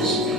Jésus-Christ.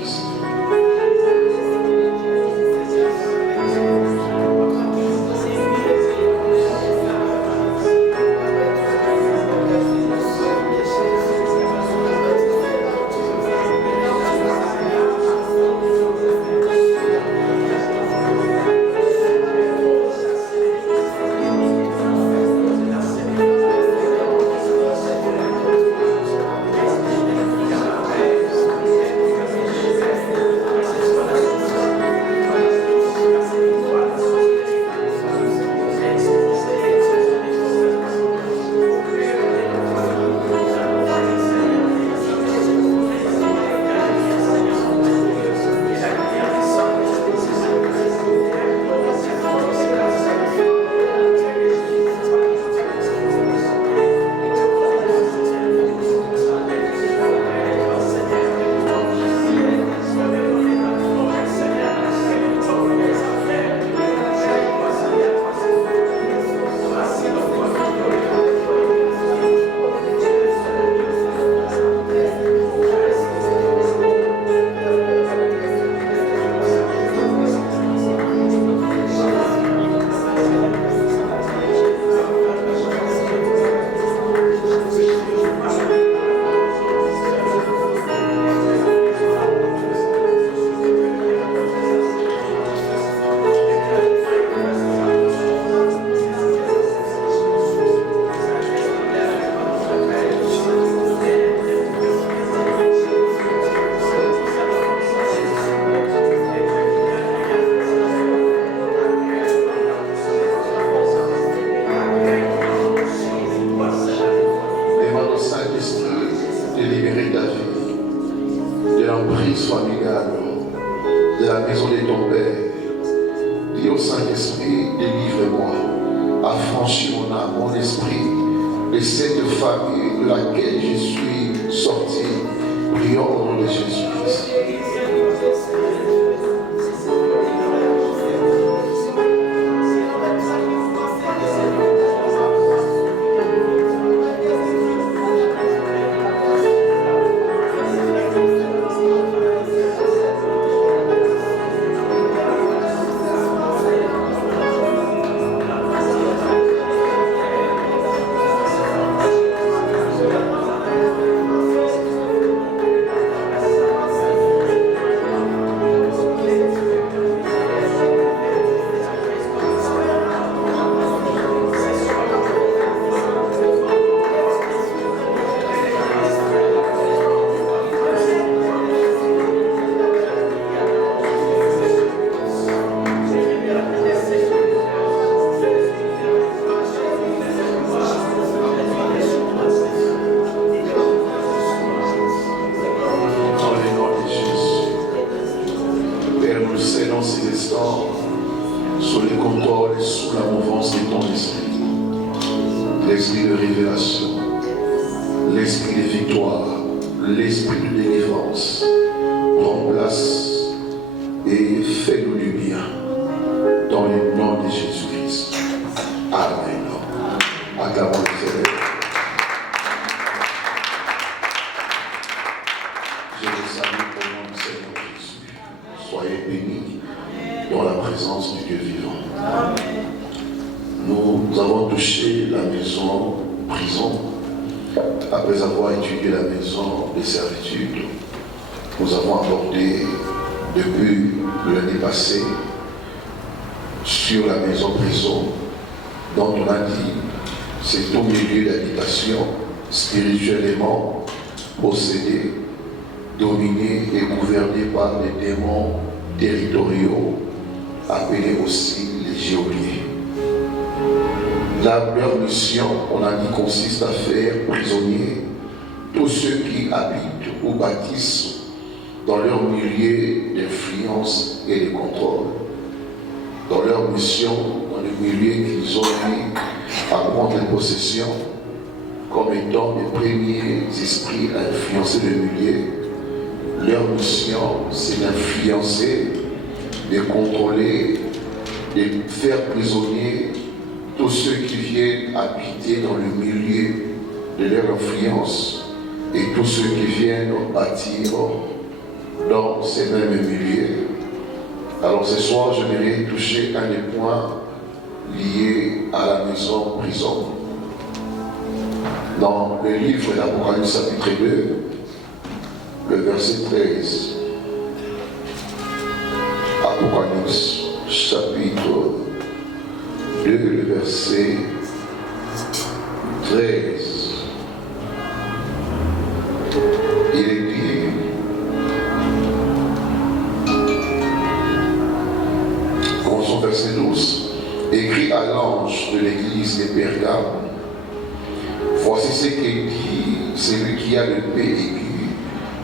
Leur mission, on a dit, consiste à faire prisonniers tous ceux qui habitent ou bâtissent dans leur milieu d'influence et de contrôle. Dans leur mission, dans le milieu qu'ils ont eu à prendre possession, comme étant les premiers esprits à influencer le milieu. Leur mission, c'est d'influencer, de contrôler, de faire prisonnier tous ceux qui viennent habiter dans le milieu de leur influence et tous ceux qui viennent bâtir dans ces mêmes milieux. Alors ce soir, je voudrais toucher un des points liés à la maison prison. Dans le livre d'Apocalypse chapitre 2, le verset 13. Apocalypse chapitre 2, le verset 13. Il est dit, commençons verset 12, écrit à l'ange de l'église de Pergame, voici ce que dit celui qui a le l'épée aiguë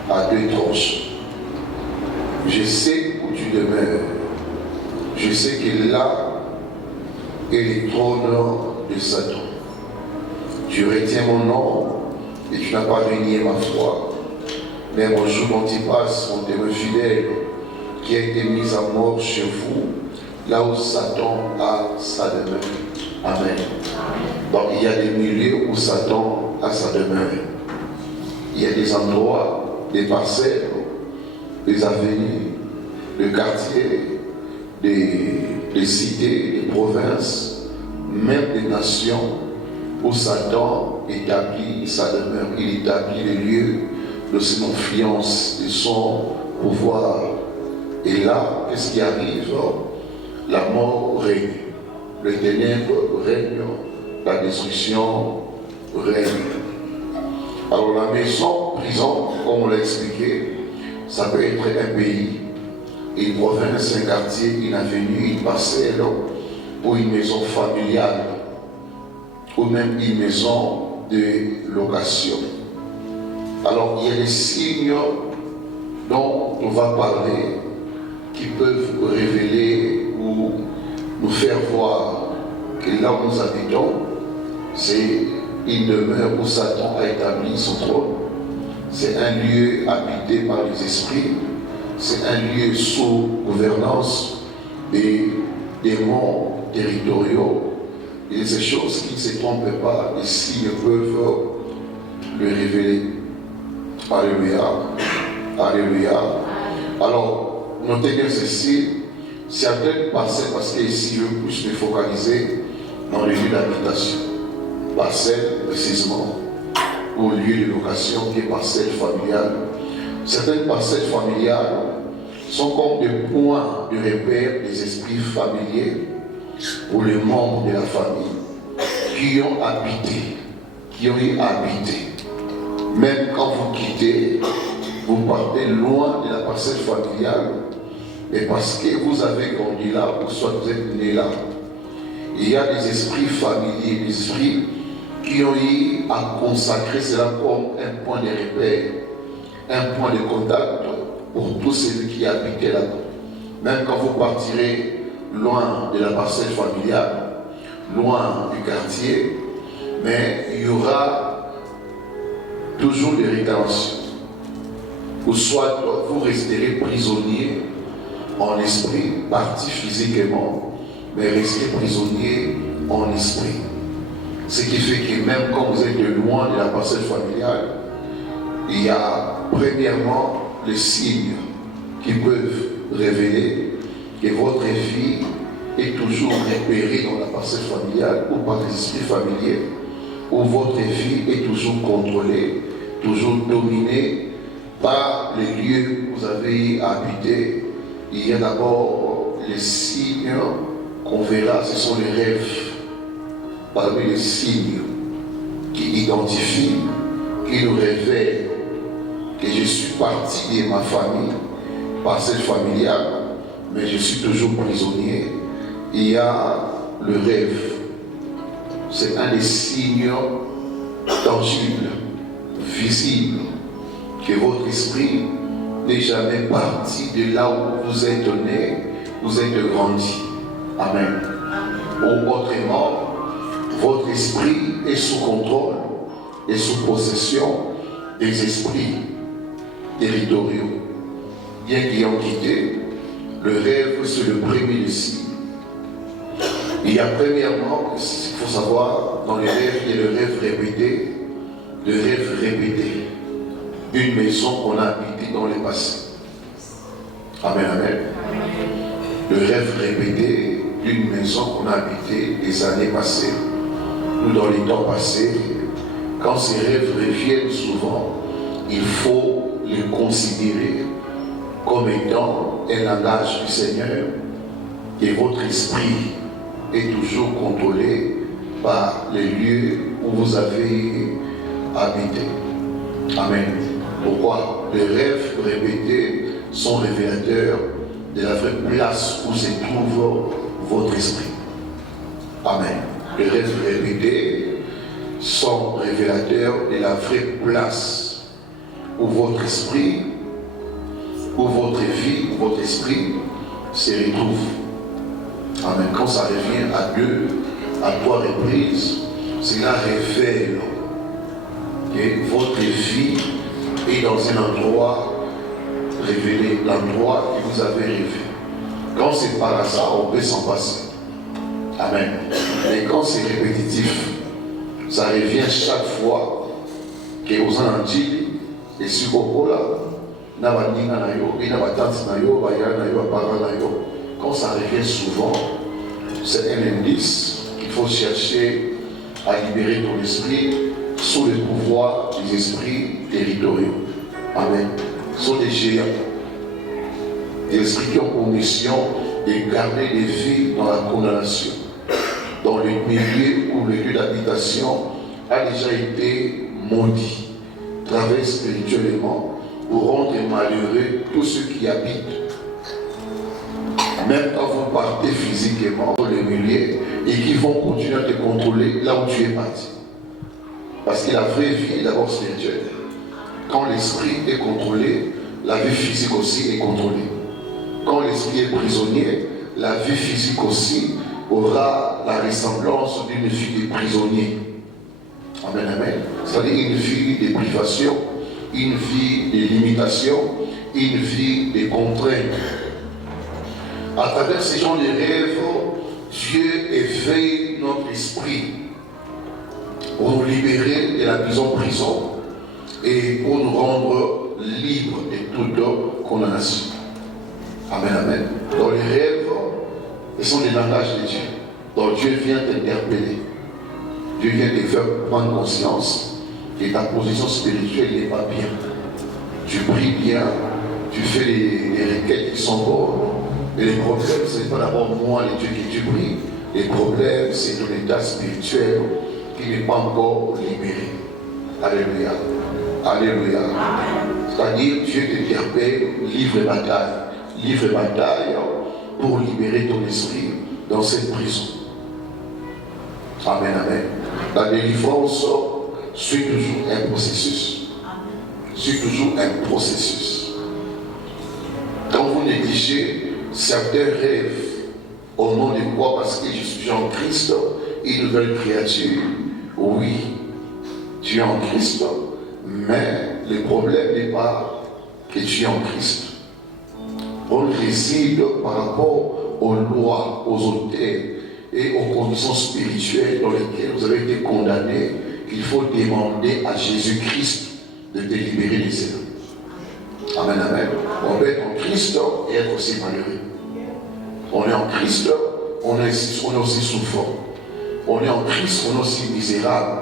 à deux tranches. Je sais où tu demeures, je sais que là est le trône de Satan. Tu retiens mon nom et tu n'as pas renié ma foi. Mais mon jour dont il passe, mon témoin fidèle, qui a été mis à mort chez vous, là où Satan a sa demeure. Amen. Donc il y a des milieux où Satan a sa demeure. Il y a des endroits, des parcelles, des avenues, des quartiers, des cités, des provinces, même des nations où Satan établit sa demeure. Il établit les lieux de son influence, de son pouvoir. Et là, qu'est-ce qui arrive? La mort règne, le ténèbre règne, la destruction règne. Alors la maison, prison, comme on l'a expliqué, ça peut être un pays, une province, un quartier, une avenue, une parcelle, ou une maison familiale, ou même une maison de location. Alors il y a des signes dont on va parler qui peuvent révéler ou nous faire voir que là où nous habitons, c'est une demeure où Satan a établi son trône. C'est un lieu habité par les esprits. C'est un lieu sous gouvernance des démons territoriaux. Et ces choses qui ne se trompent pas, les signes peuvent le révéler. Alléluia. Alléluia. Alors, notez bien ceci. Certaines parcelles, parce que ici je veux plus me focaliser dans les lieux d'habitation. Parcelles, précisément, ou lieu de location qui est parcelle familiale. Certaines parcelles familiales sont comme des points de repère des esprits familiers pour les membres de la famille qui ont habité, qui ont y habité. Même quand vous quittez, vous partez loin de la parcelle familiale, et parce que vous avez grandi là, ou soit vous êtes né là, il y a des esprits familiers, des esprits qui ont eu à consacrer cela comme un point de repère, un point de contact pour tous ceux qui habitaient là-bas. Même quand vous partirez loin de la parcelle familiale, loin du quartier, mais il y aura toujours des rétentions. Ou soit vous resterez prisonnier en esprit, parti physiquement, mais restez prisonnier en esprit. Ce qui fait que même quand vous êtes loin de la parcelle familiale, il y a premièrement les signes qui peuvent révéler que votre vie est toujours repérée dans la parcelle familiale ou par les esprits familiers, où votre vie est toujours contrôlée, toujours dominée par les lieux où vous avez habité. Il y a d'abord les signes qu'on verra, ce sont les rêves. Parmi les signes qui identifient, qui nous révèlent que je suis parti de ma famille, parcelle familiale, mais je suis toujours prisonnier. Il y a le rêve. C'est un des signes tangibles, visibles, que votre esprit n'est jamais parti de là où vous êtes né, vous êtes grandi. Amen. Ou autrement, votre esprit est sous contrôle et sous possession des esprits territoriaux. Bien qu'ayant quitté, le rêve, c'est le premier des signes. Il y a premièrement, il faut savoir, dans les rêves, il y a le rêve répété, le rêve répété d'une maison qu'on a habitée dans le passé. Amen, amen. Le rêve répété d'une maison qu'on a habitée des années passées, ou dans les temps passés, quand ces rêves reviennent souvent, il faut les considérer comme étant un langage du Seigneur, et votre esprit est toujours contrôlé par les lieux où vous avez habité. Amen. Pourquoi? Les rêves répétés sont révélateurs de la vraie place où se trouve votre esprit. Amen. Les rêves répétés sont révélateurs de la vraie place où votre esprit, où votre vie, où votre esprit se retrouve. Amen. Quand ça revient à 2, à 3 reprises, cela révèle que votre vie est dans un endroit révélé, l'endroit que vous avez rêvé. Quand c'est par hasard, on peut s'en passer. Amen. Mais quand c'est répétitif, ça revient chaque fois que vous en dites, et si vous là, quand ça revient souvent, c'est un indice qu'il faut chercher à libérer ton esprit sous le pouvoir des esprits territoriaux. Amen. Sont des géants, des esprits qui ont pour mission de garder des vies dans la condamnation, dans le milieu où le lieu d'habitation a déjà été maudit, travaillé spirituellement pour rendre malheureux tous ceux qui habitent. Même quand vous partez physiquement dans le milieu et qui vont continuer à te contrôler là où tu es parti. Parce que la vraie vie est d'abord spirituelle. Quand l'esprit est contrôlé, la vie physique aussi est contrôlée. Quand l'esprit est prisonnier, la vie physique aussi aura la ressemblance d'une vie de prisonnier. Amen, amen. C'est-à-dire une vie de privation, une vie de limitation, une vie de contrainte. À travers ces gens de rêves, Dieu éveille notre esprit pour nous libérer de la prison et pour nous rendre libres de toute condamnation. Amen, amen. Dans les rêves, ce sont des langages de Dieu. Donc Dieu vient t'interpeller. Dieu vient te faire prendre conscience que ta position spirituelle n'est pas bien. Tu pries bien, tu fais les requêtes qui sont bonnes. Mais les problèmes, ce n'est pas d'abord moi, les dieux que tu pries. Les problèmes, c'est ton état spirituel qui n'est pas encore libéré. Alléluia. Alléluia. C'est-à-dire, Dieu t'interpelle, livre et bataille. Livre et bataille pour libérer ton esprit dans cette prison. Amen, amen. La délivrance suit toujours un processus. Suit toujours un processus. Quand vous négligez certains rêves au nom de quoi? Parce que je suis en Christ, une nouvelle créature. Oui, tu es en Christ, mais le problème n'est pas que tu es en Christ. On réside par rapport aux lois, aux auteurs et aux conditions spirituelles dans lesquelles vous avez été condamnés, qu'il faut demander à Jésus-Christ de te libérer des erreurs. Amen, amen. On peut être en Christ et être aussi malheureux. On est en Christ, on est aussi souffrant. On est en Christ, on est aussi misérable.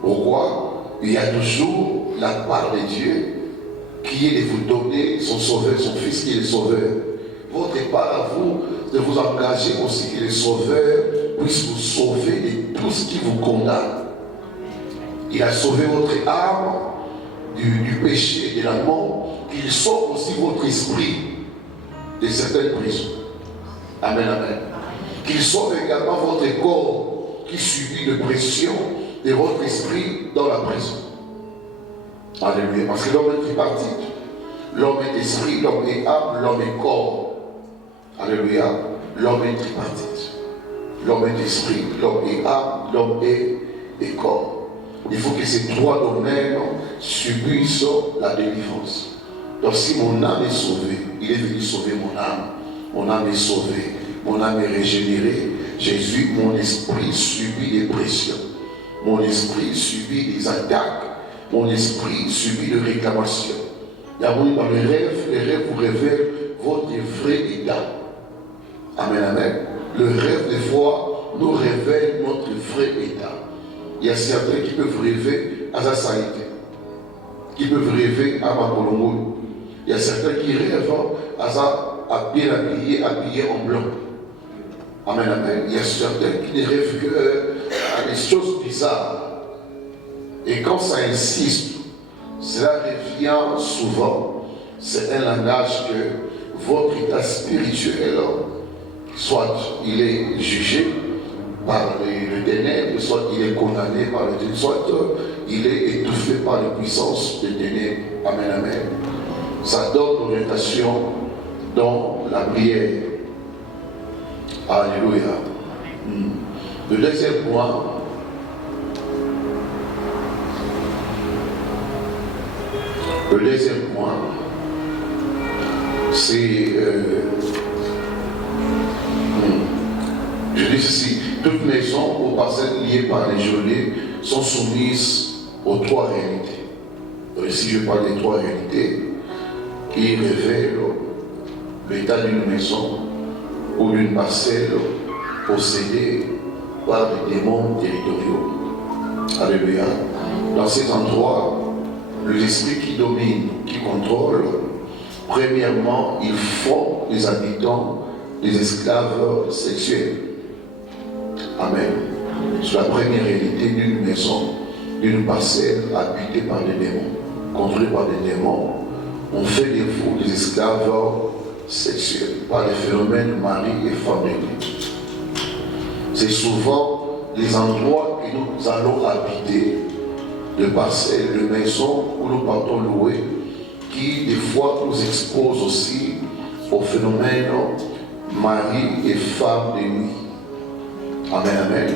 Pourquoi? Il y a toujours la part de Dieu qui est de vous donner son sauveur, son fils qui est le sauveur. Votre part à vous, de vous engager aussi que le sauveur puisse vous sauver de tout ce qui vous condamne. Il a sauvé votre âme du péché et de la mort, qu'il sauve aussi votre esprit de certaines prisons. Amen, amen. Qu'il sauve également votre corps qui subit de pression de votre esprit dans la prison. Alléluia. Parce que l'homme est tripartite. L'homme est esprit, l'homme est âme, l'homme est corps. Alléluia. L'homme est tripartite. L'homme est esprit, l'homme est âme, l'homme est corps. Il faut que ces trois domaines subissent la délivrance. Donc si mon âme est sauvée, il est venu sauver mon âme. Mon âme est sauvée, mon âme est régénérée. Jésus, mon esprit subit des pressions. Mon esprit subit des attaques. Mon esprit subit des réclamations. D'abord dans les rêves vous révèlent votre vrai état. Amen, amen. Le rêve, des fois, nous révèle notre vrai état. Il y a certains qui peuvent rêver à Zasaïté, qui peuvent rêver à Makolongo. Il y a certains qui rêvent à bien habillé en blanc. Amen, amen. Il y a certains qui ne rêvent qu'à des choses bizarres. Et quand ça insiste, cela revient souvent. C'est un langage que votre état spirituel, soit il est jugé par les ténèbres, soit il est condamné par les ténèbres, soit il est étouffé par les puissances des ténèbres. Amen, amen. Ça donne l'orientation dans la prière. Alléluia. Le deuxième point, c'est, je dis ceci, toutes maisons aux parcelles liées par les gelées sont soumises aux trois réalités. Donc ici je parle des trois réalités qui révèlent l'état d'une maison ou d'une parcelle possédée par des démons territoriaux. Alléluia. Dans ces endroits, les esprits qui dominent, qui contrôlent, premièrement, ils font les habitants des esclaves sexuels. Amen. C'est la première réalité d'une maison, d'une parcelle habitée par des démons, contrôlée par des démons. On fait de vous des esclaves sexuels par les phénomènes mari et femme de Dieu. C'est souvent les endroits que nous allons habiter, de parcelles, de maisons où nous partons louer, qui des fois nous exposent aussi au phénomène mari et femme de nuit. Amen, amen.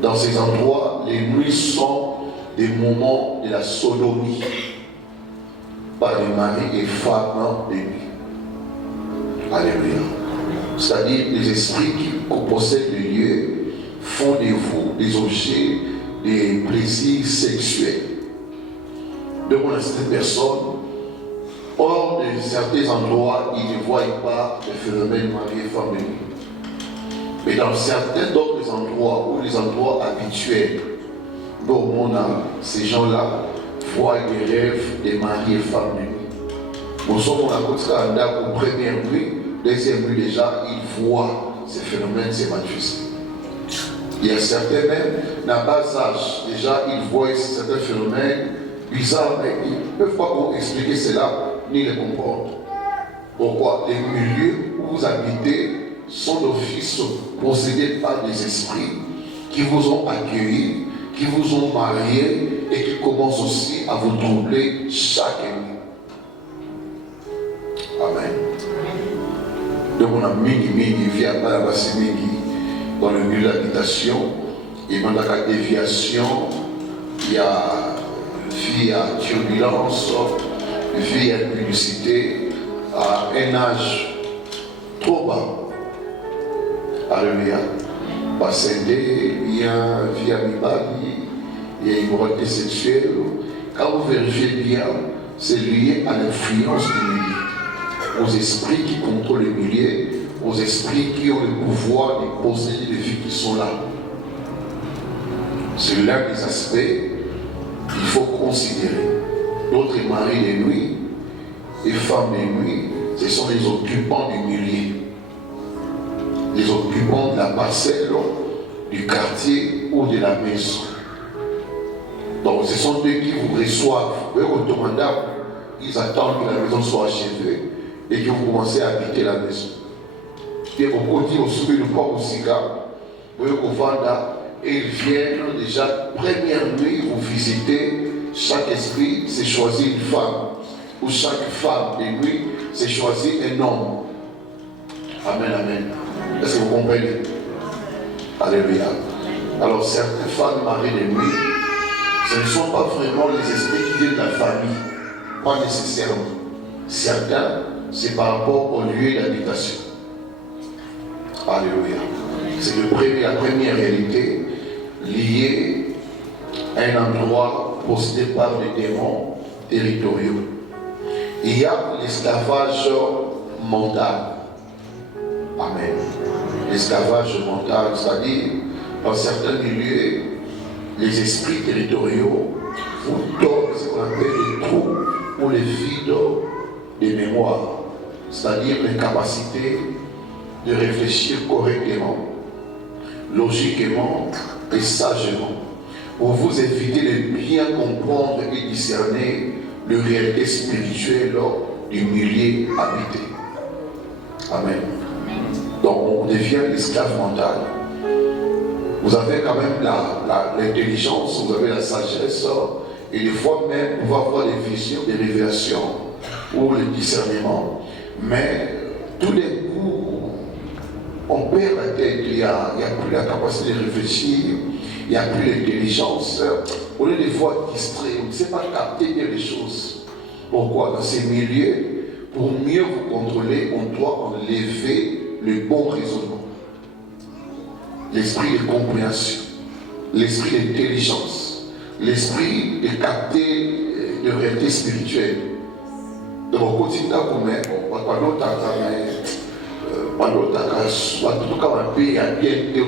Dans ces endroits, les nuits sont des moments de la sodomie par les maris et femmes de nuit. Alléluia. C'est-à-dire les esprits qui possèdent les lieux font de vous des objets des plaisirs sexuels. Donc on a certaines personnes, hors de certains endroits, ils ne voient pas les phénomènes mari et femme de nuit. Mais dans certains d'autres endroits, ou les endroits habituels, dont on a ces gens-là, voient des rêves des maris et femmes de nuit. Nous sommes à côté de première nuit, deuxième nuit déjà, ils voient ces phénomènes se manifester. Il y a certains même, dans bas âge, déjà ils voient certains phénomènes bizarres, mais ils ne peuvent pas expliquer cela, ni les comprendre. Pourquoi? Les milieux où vous habitez sont d'office possédés par des esprits qui vous ont accueillis, qui vous ont mariés et qui commencent aussi à vous troubler chaque nuit. Amen. Donc on a mingi via Balabasi mingi dans le milieu d'habitation, et dans la déviation, il y a via turbulence, via publicité, à un âge trop bas. Alléluia. Passé bien via Mibali, il y a une moralité sexuelle. Quand vous vérifiez bien, c'est lié à l'influence du milieu, aux esprits qui contrôlent le milieu, aux esprits qui ont le pouvoir de posséder les vies qui sont là. C'est l'un des aspects qu'il faut considérer. D'autres maris de nuit et femmes de nuit, ce sont les occupants du milieu, les occupants de la parcelle, du quartier ou de la maison. Donc ce sont eux qui vous reçoivent. Eux, automatiquement, ils attendent que la maison soit achevée et que vous commencez à habiter la maison. Et vous dites au souper du port au cigare, vous voyez qu'au Vanda, et ils viennent déjà, première nuit, vous visitez, chaque esprit s'est choisi une femme, ou chaque femme de nuit s'est choisi un homme. Amen, amen. Est-ce que vous comprenez? Alléluia. Alors certaines femmes mariées de nuit, ce ne sont pas vraiment les esprits qui viennent de la famille, pas nécessairement. Certains, c'est par rapport au lieu d'habitation. Alléluia. C'est la première réalité liée à un endroit possédé par des démons territoriaux. Il y a l'esclavage mental. Amen. L'esclavage mental, c'est-à-dire, dans certains milieux, les esprits territoriaux vous donnent ce qu'on appelle les trous ou les vides de mémoire, c'est-à-dire l'incapacité de réfléchir correctement, logiquement et sagement, pour vous éviter de bien comprendre et discerner le réalité spirituelle du milieu habité. Amen. Donc on devient l'esclave mental. Vous avez quand même l'intelligence, vous avez la sagesse, et des fois même on va avoir des visions, des révélations ou le discernement, mais tout d'un coup on perd la tête, il n'y a plus la capacité de réfléchir, il n'y a plus l'intelligence, on est des fois distrait, on ne sait pas capter bien les choses. Pourquoi? Dans ces milieux, pour mieux vous contrôler, on doit enlever le bon raisonnement, l'esprit de compréhension, l'esprit d'intelligence, l'esprit de capter de réalité spirituelle. Donc, on continue à commettre, on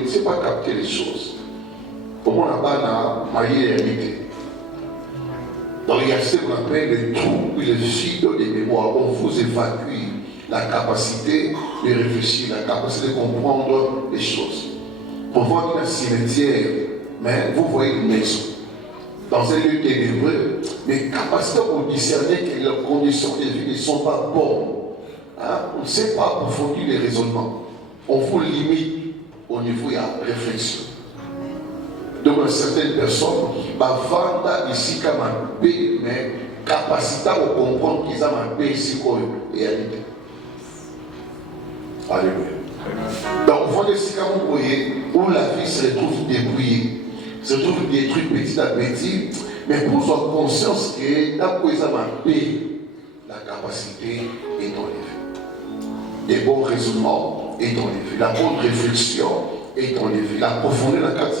ne sait pas capter les choses. Pour moi, là-bas, on a maillé la réalité. Donc, il y a ce qu'on appelle le trou ou le vide des mémoires. On vous évacue la capacité de réfléchir, la capacité de comprendre les choses. Pour voir un cimetière, mais vous voyez une maison dans un lieu ténébreux, mais capacité pour discerner que leurs conditions de vie ne sont pas bonnes. Hein? On ne sait pas approfondir les raisonnements. On vous limite au niveau de la réflexion. Donc, certaines personnes, vendent ici comme un paix, mais capacité à comprendre qu'ils ont un paix ici comme une réalité. Alléluia. Donc, on voit ici comme vous voyez, où la vie se retrouve dépouillée, se retrouve détruite petit à petit, mais pour avoir conscience que là où ils ont un paix, la capacité est enlevée. Les bons raisonnements est enlevé. La bonne réflexion est enlevée. La profondeur de la carte,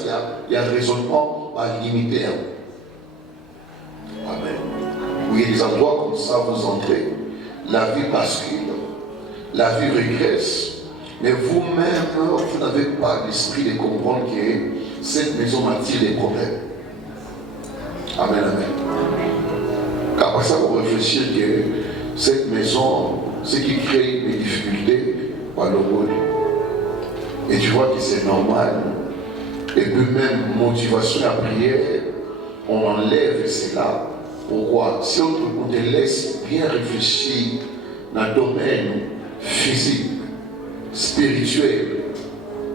il y a un raisonnement limité. Amen. Oui, il y a des endroits comme ça, vous entrez, la vie bascule, la vie régresse, mais vous-même, vous n'avez pas l'esprit de comprendre que cette maison m'attire des problèmes. Amen, amen. Car ça, vous réfléchir que cette maison, ce qui crée des difficultés, par le monde. Et tu vois que c'est normal. Et puis même motivation à prière, on enlève cela. Pourquoi? Si on te laisse bien réfléchir dans le domaine physique, spirituel,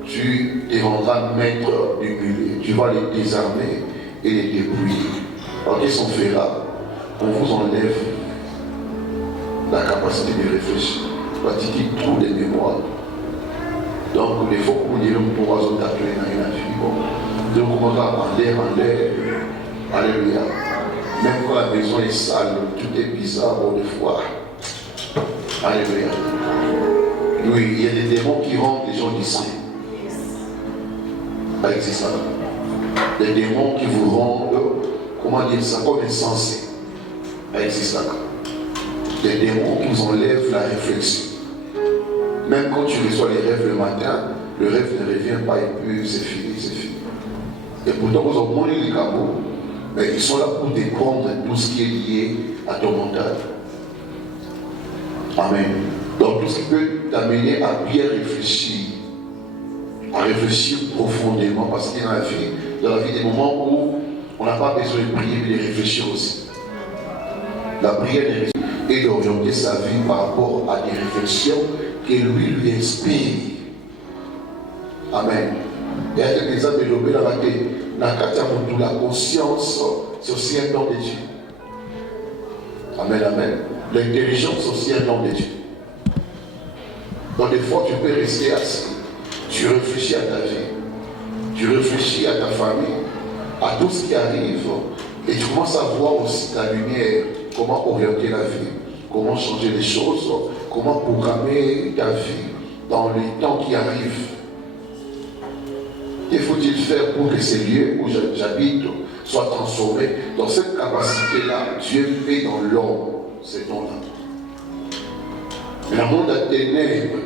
tu te rendras maître du milieu. Tu vas les désarmer et les dépouiller. Alors qu'est-ce qu'on fera? On vous enlève la capacité de réfléchir. Pratiquer trop de mémoire. Donc, il faut qu'on dise pour pouvoir s'appeler dans la vie. Donc, on va en l'air. Alléluia. Même quand la maison est sale, tout est bizarre, des fois. Alléluia. Oui, il y a des démons qui rendent les gens d'ici. Ça existe ça. Des démons qui vous rendent, comment dire ça, comme insensés. Ça existe ça. Des démons qui vous enlèvent la réflexion. Même quand tu reçois les rêves le matin, le rêve ne revient pas et puis c'est fini, c'est fini. Et pourtant, vous augmentez les cabots, mais ils sont là pour déprendre tout ce qui est lié à ton mental. Amen. Donc tout ce qui peut t'amener à bien réfléchir, à réfléchir profondément, parce qu'il y a dans la vie des moments où on n'a pas besoin de prier, mais de réfléchir aussi. La prière est d'orienter sa vie par rapport à des réflexions que lui inspire. Amen. Et avec les gens développés dans la tête, la conscience, c'est aussi un don de Dieu. Amen, amen. L'intelligence, c'est aussi un don de Dieu. Donc des fois, tu peux rester assis. Tu réfléchis à ta vie. Tu réfléchis à ta famille, à tout ce qui arrive. Et tu commences à voir aussi ta lumière, comment orienter la vie, comment changer les choses, comment programmer ta vie dans les temps qui arrivent. Que faut-il faire pour que ces lieux où j'habite soient transformés? Dans cette capacité-là, Dieu met dans l'homme ces dons-là. Mais le monde a ténèbres,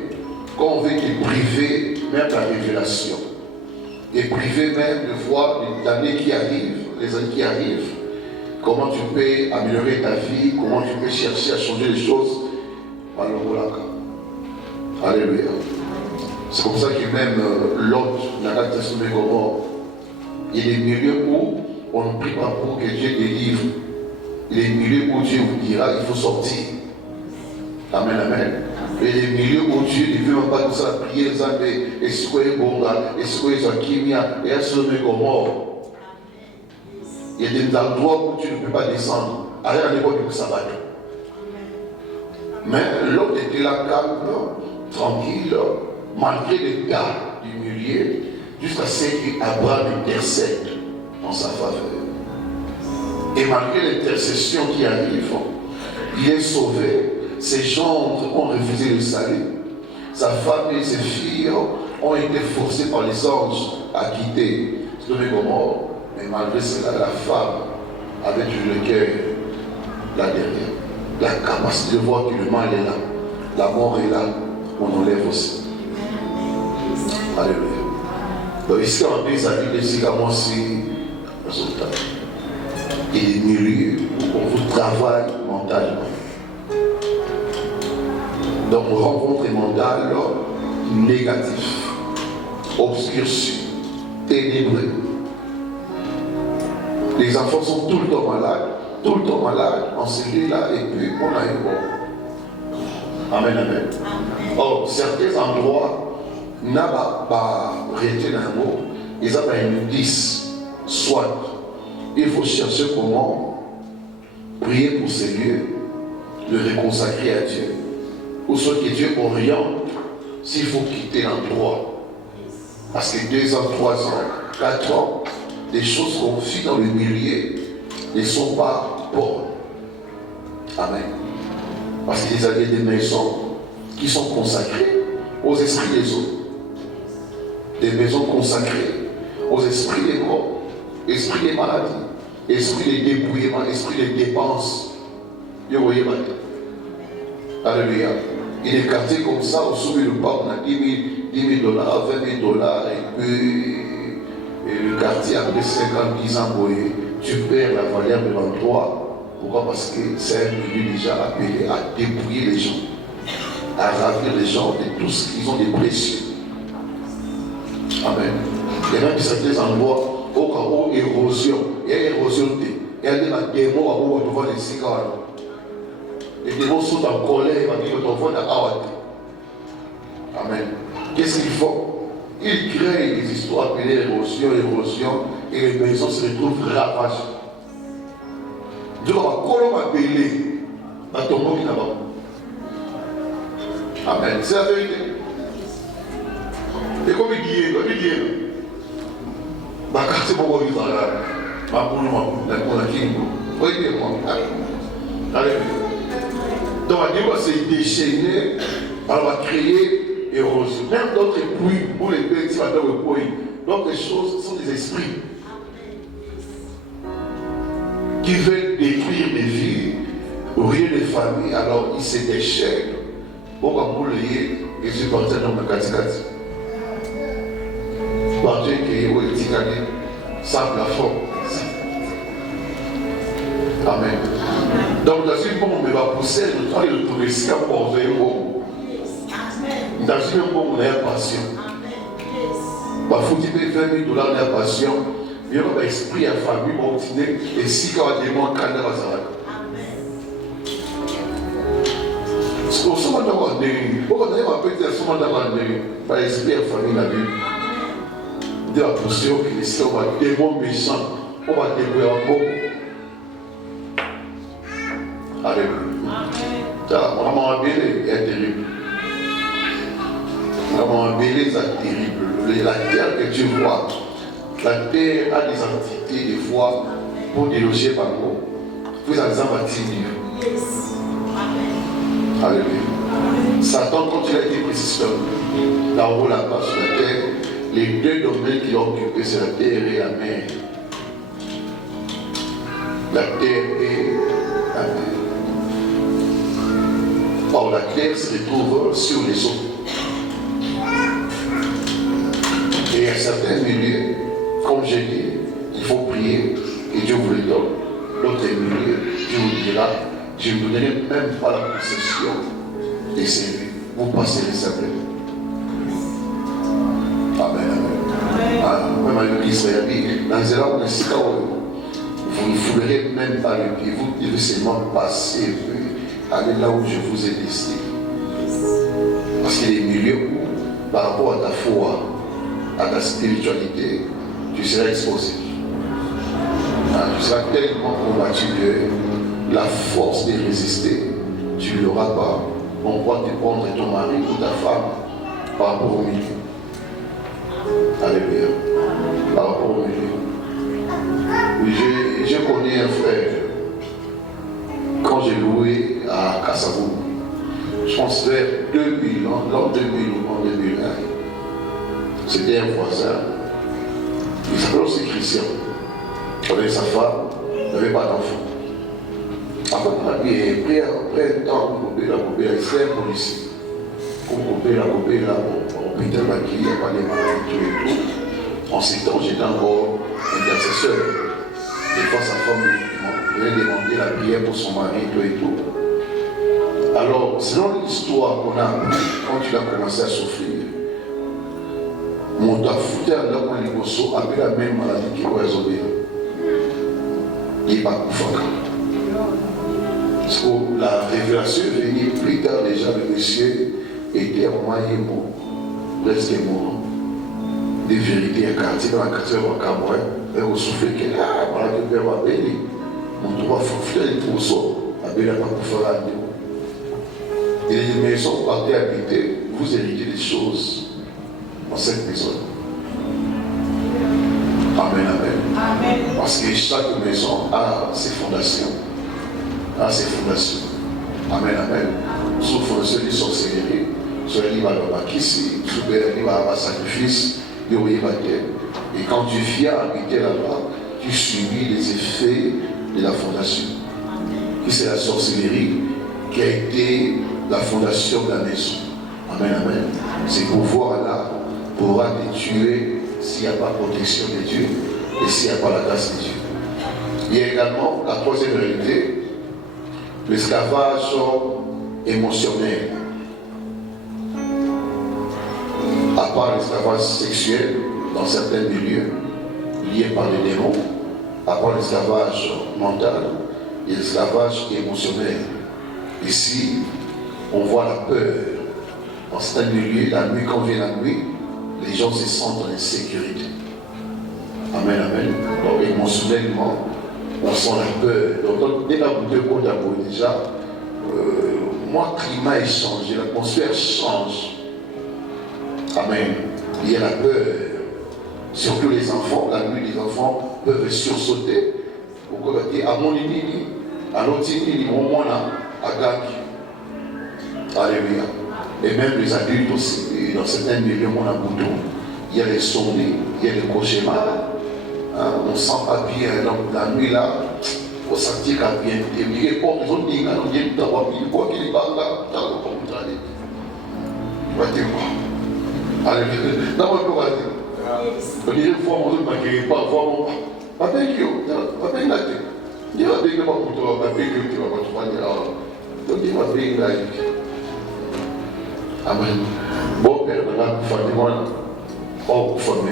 quand on veut te priver même de la révélation, et priver même de voir les années qui arrivent, comment tu peux améliorer ta vie, comment tu peux chercher à changer les choses. Alléluia. C'est comme ça que même l'autre, la carte de Gomorrhe, il y a des milieux où on ne prie pas pour que Dieu délivre. Il y a des milieux où Dieu vous dira il faut sortir. Amen, amen. Il y a des milieux où Dieu ne veut même pas que ça prier, et ce que est bon, et ce que est Zakimia, et ce que est Gomorrhe. Il y a des endroits où tu ne peux pas descendre. Allez à l'époque du sabbat. Mais l'autre était là calme, tranquille, malgré les cas du milieu, jusqu'à ce qu'Abraham intercède en sa faveur. Et malgré l'intercession qui arrive, il est sauvé. Ses gendres ont refusé le salut. Sa femme et ses filles ont été forcées par les anges à quitter Sodome et Gomorrhe. Mais malgré cela, la femme avait toujours le cœur là derrière. La capacité de voir que le mal est là. La mort est là. On enlève aussi. Alléluia. Donc ici, on dit, ça dit, ici, comment si, résultat. Il y a des milieux où on vous travaille mentalement. Donc, on rencontre mental négatif, obscurci, ténébreux. Les enfants sont tout le temps malades, en celui-là, et puis on a eu bon. Amen, amen. Or, certains endroits, n'a pas arrêté d'un mot, ils ont un indice, soit. Il faut chercher comment prier pour ces lieux, le réconsacrer à Dieu. Ou soit que Dieu oriente, s'il faut quitter l'endroit. Parce que 2 ans, 3 ans, 4 ans, les choses qu'on vit dans le milieu ne sont pas bonnes. Amen. Parce qu'il y a des maisons qui sont consacrées aux esprits des autres. Des maisons consacrées aux esprits des morts, esprits des maladies, esprits des débrouillements, esprits des dépenses. Vous voyez maintenant. Alléluia. Il est quartier comme ça, au sommet du parc, on a 10 000 $, 20 000 $, et puis le quartier après 50-10 ans, tu perds la valeur de l'endroit. Pourquoi? Parce que c'est un milieu déjà appelé à dépouiller les gens, à ravir les gens de tout ce qu'ils ont de précieux. Amen. Il y a même certains endroits où il y a érosion. Il y a érosion. Il y a des démons à où on voit les cigares. Les démons sont en colère, ils vont t'envoyer dans Awad. Amen. Qu'est-ce qu'ils font? Ils créent des histoires appelées érosion, et les maisons se retrouvent ravagées. Dieu va colomber belé dans ton mot qui n'a pas. Amen. C'est la vérité. Et comme il dit, c'est bon, il va là. Donc, on va se déchaîner, on va créer érosion. Même d'autres pluies, pour les petits, d'autres choses sont des esprits qui veulent détruire des vies, ruiner des familles. Alors, ils se déchaînent. Pourquoi pour le lier, ils sont partis dans le Katikati. Partis qui ont été gagnés sans plafond. Amen. Donc, dans une bombe, on va pousser le temps et le tourisme pour enlever une bombe. Dans une bombe, on a une passion. Parfois, tu peux faire 1 000 $ de passion. Il y a un esprit à famille, mon petit nez, et si quand on demande, quand on va au sommet d'avoir des pourquoi on a peut-être un sommet d'avoir des par esprit à famille la Bible. De la position qui est on va démon méchant, on va débrouiller en bombe. Alléluia. Vraiment embellé est terrible. Vraiment embellé, c'est terrible. La terre que tu vois, la terre a des entités, des fois, pour déloger par mot. Vous avez un bâtiment. Alléluia. Satan, quand il a été persistant, là-haut, là-bas, sur la terre, les 2 domaines qu'il a occupés, c'est la terre et la mer. La terre et la mer. Or, la terre se retrouve sur les eaux. Et à certains milieux, comme j'ai dit, il faut prier et Dieu vous le donne. D'autres milieux, Dieu vous dira, je ne vous donnerai même pas la possession des services. Vous passez les simples. Amen, amen. Même avec l'Israël, dans les éléments de Sika, vous ne foulerez même pas le pied. Vous devez seulement passer, aller là où je vous ai destiné. Parce qu'il y a des milieux où, par rapport à ta foi, à ta spiritualité, tu seras exposé. Tu seras tellement combattu que la force de résister, tu ne l'auras pas. On pourra te prendre ton mari ou ta femme par rapport au milieu. Alléluia. Par rapport au milieu. Je connais un frère. Quand j'ai loué à Kassabou, je pense vers 2000, l'an 2000 ou en 2001, c'était un voisin. Il s'appelait aussi Christian. Il avait sa femme, il n'avait pas d'enfant. Après, on a dit, après un temps, on a coupé, c'est un policier. On a coupé, là, on pétait le maquis, il n'y a pas de maladies, tout et tout. En ces temps, j'étais encore intercesseur. Des fois, sa femme venait demander la prière pour son mari, tout et tout. Alors, selon l'histoire qu'on a appris, quand tu as commencé à souffrir, mon doigt foutu à l'homme à avait la même maladie qu'il va résoudre. Il n'est pas confiant. Parce que la révélation est venue plus tard déjà, le monsieur était en moyen mort, presque mort. Des vérités à quartier, dans la quartier de Cameroun, et au souffle que voilà que Père va bénir. Mon doigt foutu à l'imposso, à Béla pas confiant à Dieu. Et les maisons partez habiter, vous héritez des choses dans cette maison. Amen, amen. Amen. Parce que chaque maison a ses fondations. A ses fondations. Amen, amen. Sous fondation de sorcellerie, sur les livres de Bakissi, sous les livres de sacrifice, de Oyebaté. Et quand tu viens habiter là-bas, tu subis les effets de la fondation. Qui c'est la sorcellerie qui a été la fondation de la maison. Amen, amen. Ces pouvoirs-là pourra te tuer s'il n'y a pas de protection de Dieu et s'il n'y a pas la grâce de Dieu. Il y a également la troisième réalité, l'esclavage émotionnel. À part l'esclavage sexuel dans certains milieux liés par les démons, à part l'esclavage mental et l'esclavage émotionnel. Ici, on voit la peur. Dans certains milieux, la nuit, quand vient la nuit, les gens se sentent en insécurité. Amen, amen. Donc émotionnellement, on sent la peur. Donc dès la bouteille qu'on a déjà, moi, le climat est changé, l'atmosphère change. Amen. Il y a la peur. Surtout les enfants, la nuit, les enfants peuvent sursauter. Pourquoi dire à mon nini, à l'autre nini, mon moine, à Gaki. Alléluia. Et même les adultes aussi, dans certains milieux, mon bouton, il y a les sonneries, il y a les cauchemars. Hein, on ne sent pas bien. Donc la nuit là, il faut sentir qu'à bien. Et les portes, ils ont dit, il y a une tabac, il faut qu'il y ait là, alléluia. Non, on peut dire. On dit, une fois, on ne m'a pas voir mon papa. Il va payer pour toi, papa, il va pas payer. Amen. Bon père,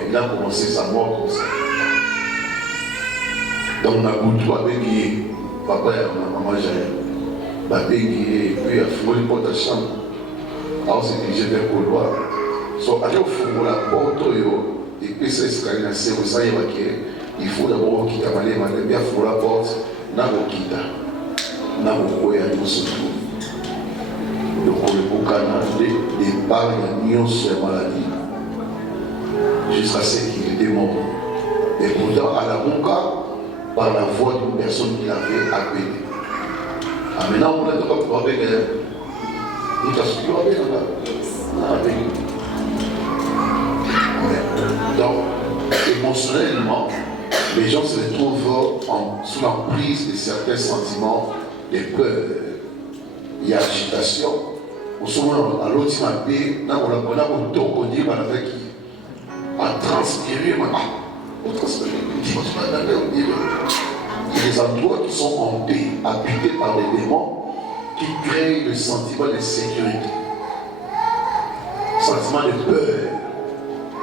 il a commencé sa mort comme ça. Donc, on a goûté avec papa et maman Jaël. Et puis, il a fouillé une porte de chambre. Alors, on s'est dirigé vers le couloir. So, allez au fond de la porte, et puis ça, il faut d'abord quitter bien fouiller la porte, n'a pas quitté. N'a pas quoi, il nous surtout. Donc, on est pour canaliser des balles sur la maladie jusqu'à ce qu'il était mort. Et pourtant, à la Monka, par la voix d'une personne qui l'avait appelé. Ah, maintenant, on a pas avec elle. Il t'a suivi avec elle. Donc, émotionnellement, les gens se retrouvent sous l'emprise de certains sentiments de peur. Il y a agitation, à l'autre matin, à transpirer, il y a des endroits qui sont hantés, habités par des démons qui créent le sentiment de sécurité, sentiment de peur.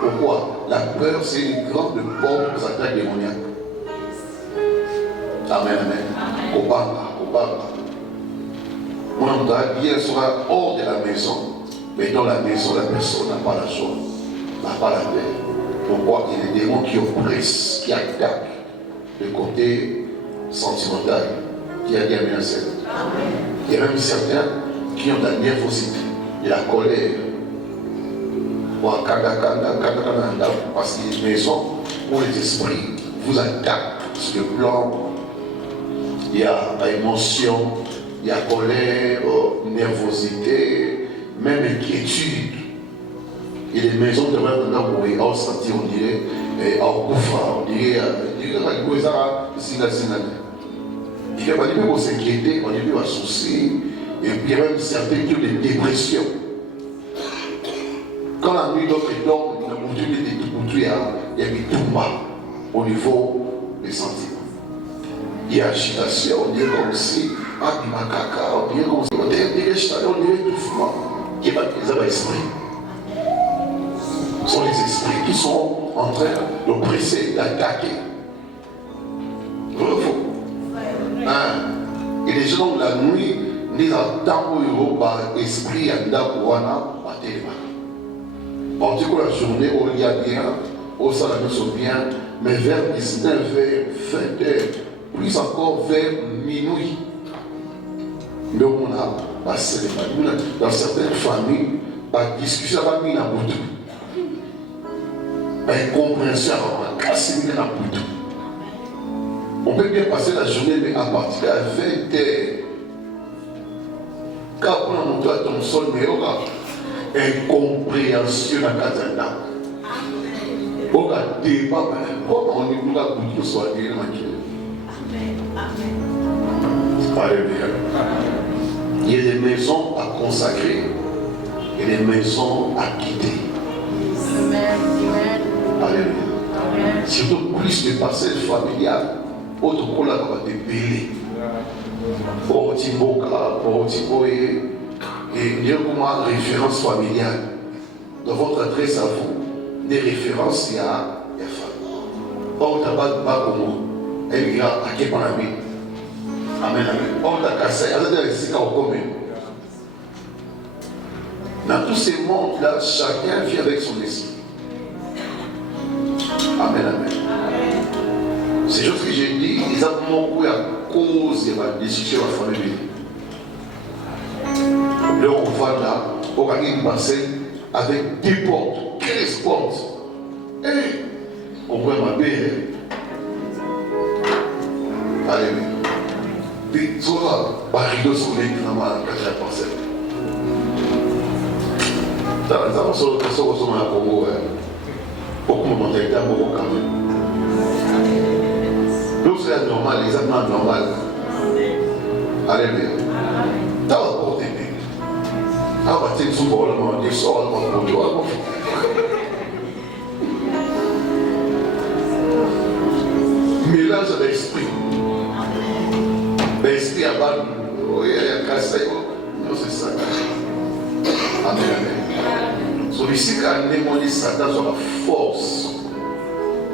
Pourquoi? La peur, c'est une grande bombe aux attaques démoniaques. Amen, amen. Obama. On bien sera hors de la maison, mais dans la maison, la personne n'a pas la joie, n'a pas la paix. Pourquoi? Il y a des démons qui oppressent, qui attaquent le côté sentimental, qui a bien menacé. Il y a même certains qui ont de la nervosité, de la colère. Parce qu'il y a une maison où les esprits vous attaquent sur le plan. Il y a émotion, il y a colère, nervosité, même inquiétude. Il y a des maisons de même où on sentir, on dirait, on dirait, il y a pas de même s'inquiéter, on dit à soucier, et puis il y a même certains qui ont des dépressions. Quand la nuit d'autres dorment, il y a des tombas au niveau des sentiments. Il y a agitation, on dirait comme si, on dirait comme si, on dirait étouffement. Il y a des esprits. Ce sont les esprits qui sont en train d'oppresser, d'attaquer. Et les gens de la nuit, ils attendent l'esprit à Ndakouana, à Téléma. En tout cas, la journée, on y a bien, on s'en amuse bien, mais vers 19h, 20h, plus encore vers minuit. Mais on a passé les familles. Dans certaines familles, la discussion va mis dans le bout. Incompréhension va casser dans le bout. On peut bien passer la journée, mais à partir de 20h, quand on a monté à ton sol, mais on a incompréhension dans le Kazana. On a débat, on est nous à bout de soi. Alléluia. Il y a des maisons à consacrer et des maisons à quitter. Alléluia. Surtout plus de parcelles familiales, autre qu'on a des bélés. Pour Tiboka, pour Tiboé, et il y a comme référence familiale. Dans votre adresse à vous, des références, il y a famille. Or, tu n'as pas comme moi. Elle y a à qui par la vie. Amen, amen. Or, tu as cassé, elle a des au commun. Dans tous ces mondes-là, chacun vit avec son esprit. Amen, amen. Ces choses que j'ai dit, ils ont beaucoup à cause de ma discussion à la famille. Là, on va là, on a une parcelle avec 10 portes, 15 portes. Et on voit ma belle. Alléluia. Puis, tu vois, par rideau sur les finalement, à la 4e parcelle. Ça va se ressemble à la Congo. Beaucoup de monde est à Congo quand même. Donc, c'est normal, exactement normal. Alléluia. T'as un porté. Ah, bah, tu es souvent le monde, tu sors le monde pour toi. Mélange d'esprit. L'esprit à balle, il y a cassé. Non, c'est ça. Amen, amen. Celui-ci qui a démoli Satan sur la force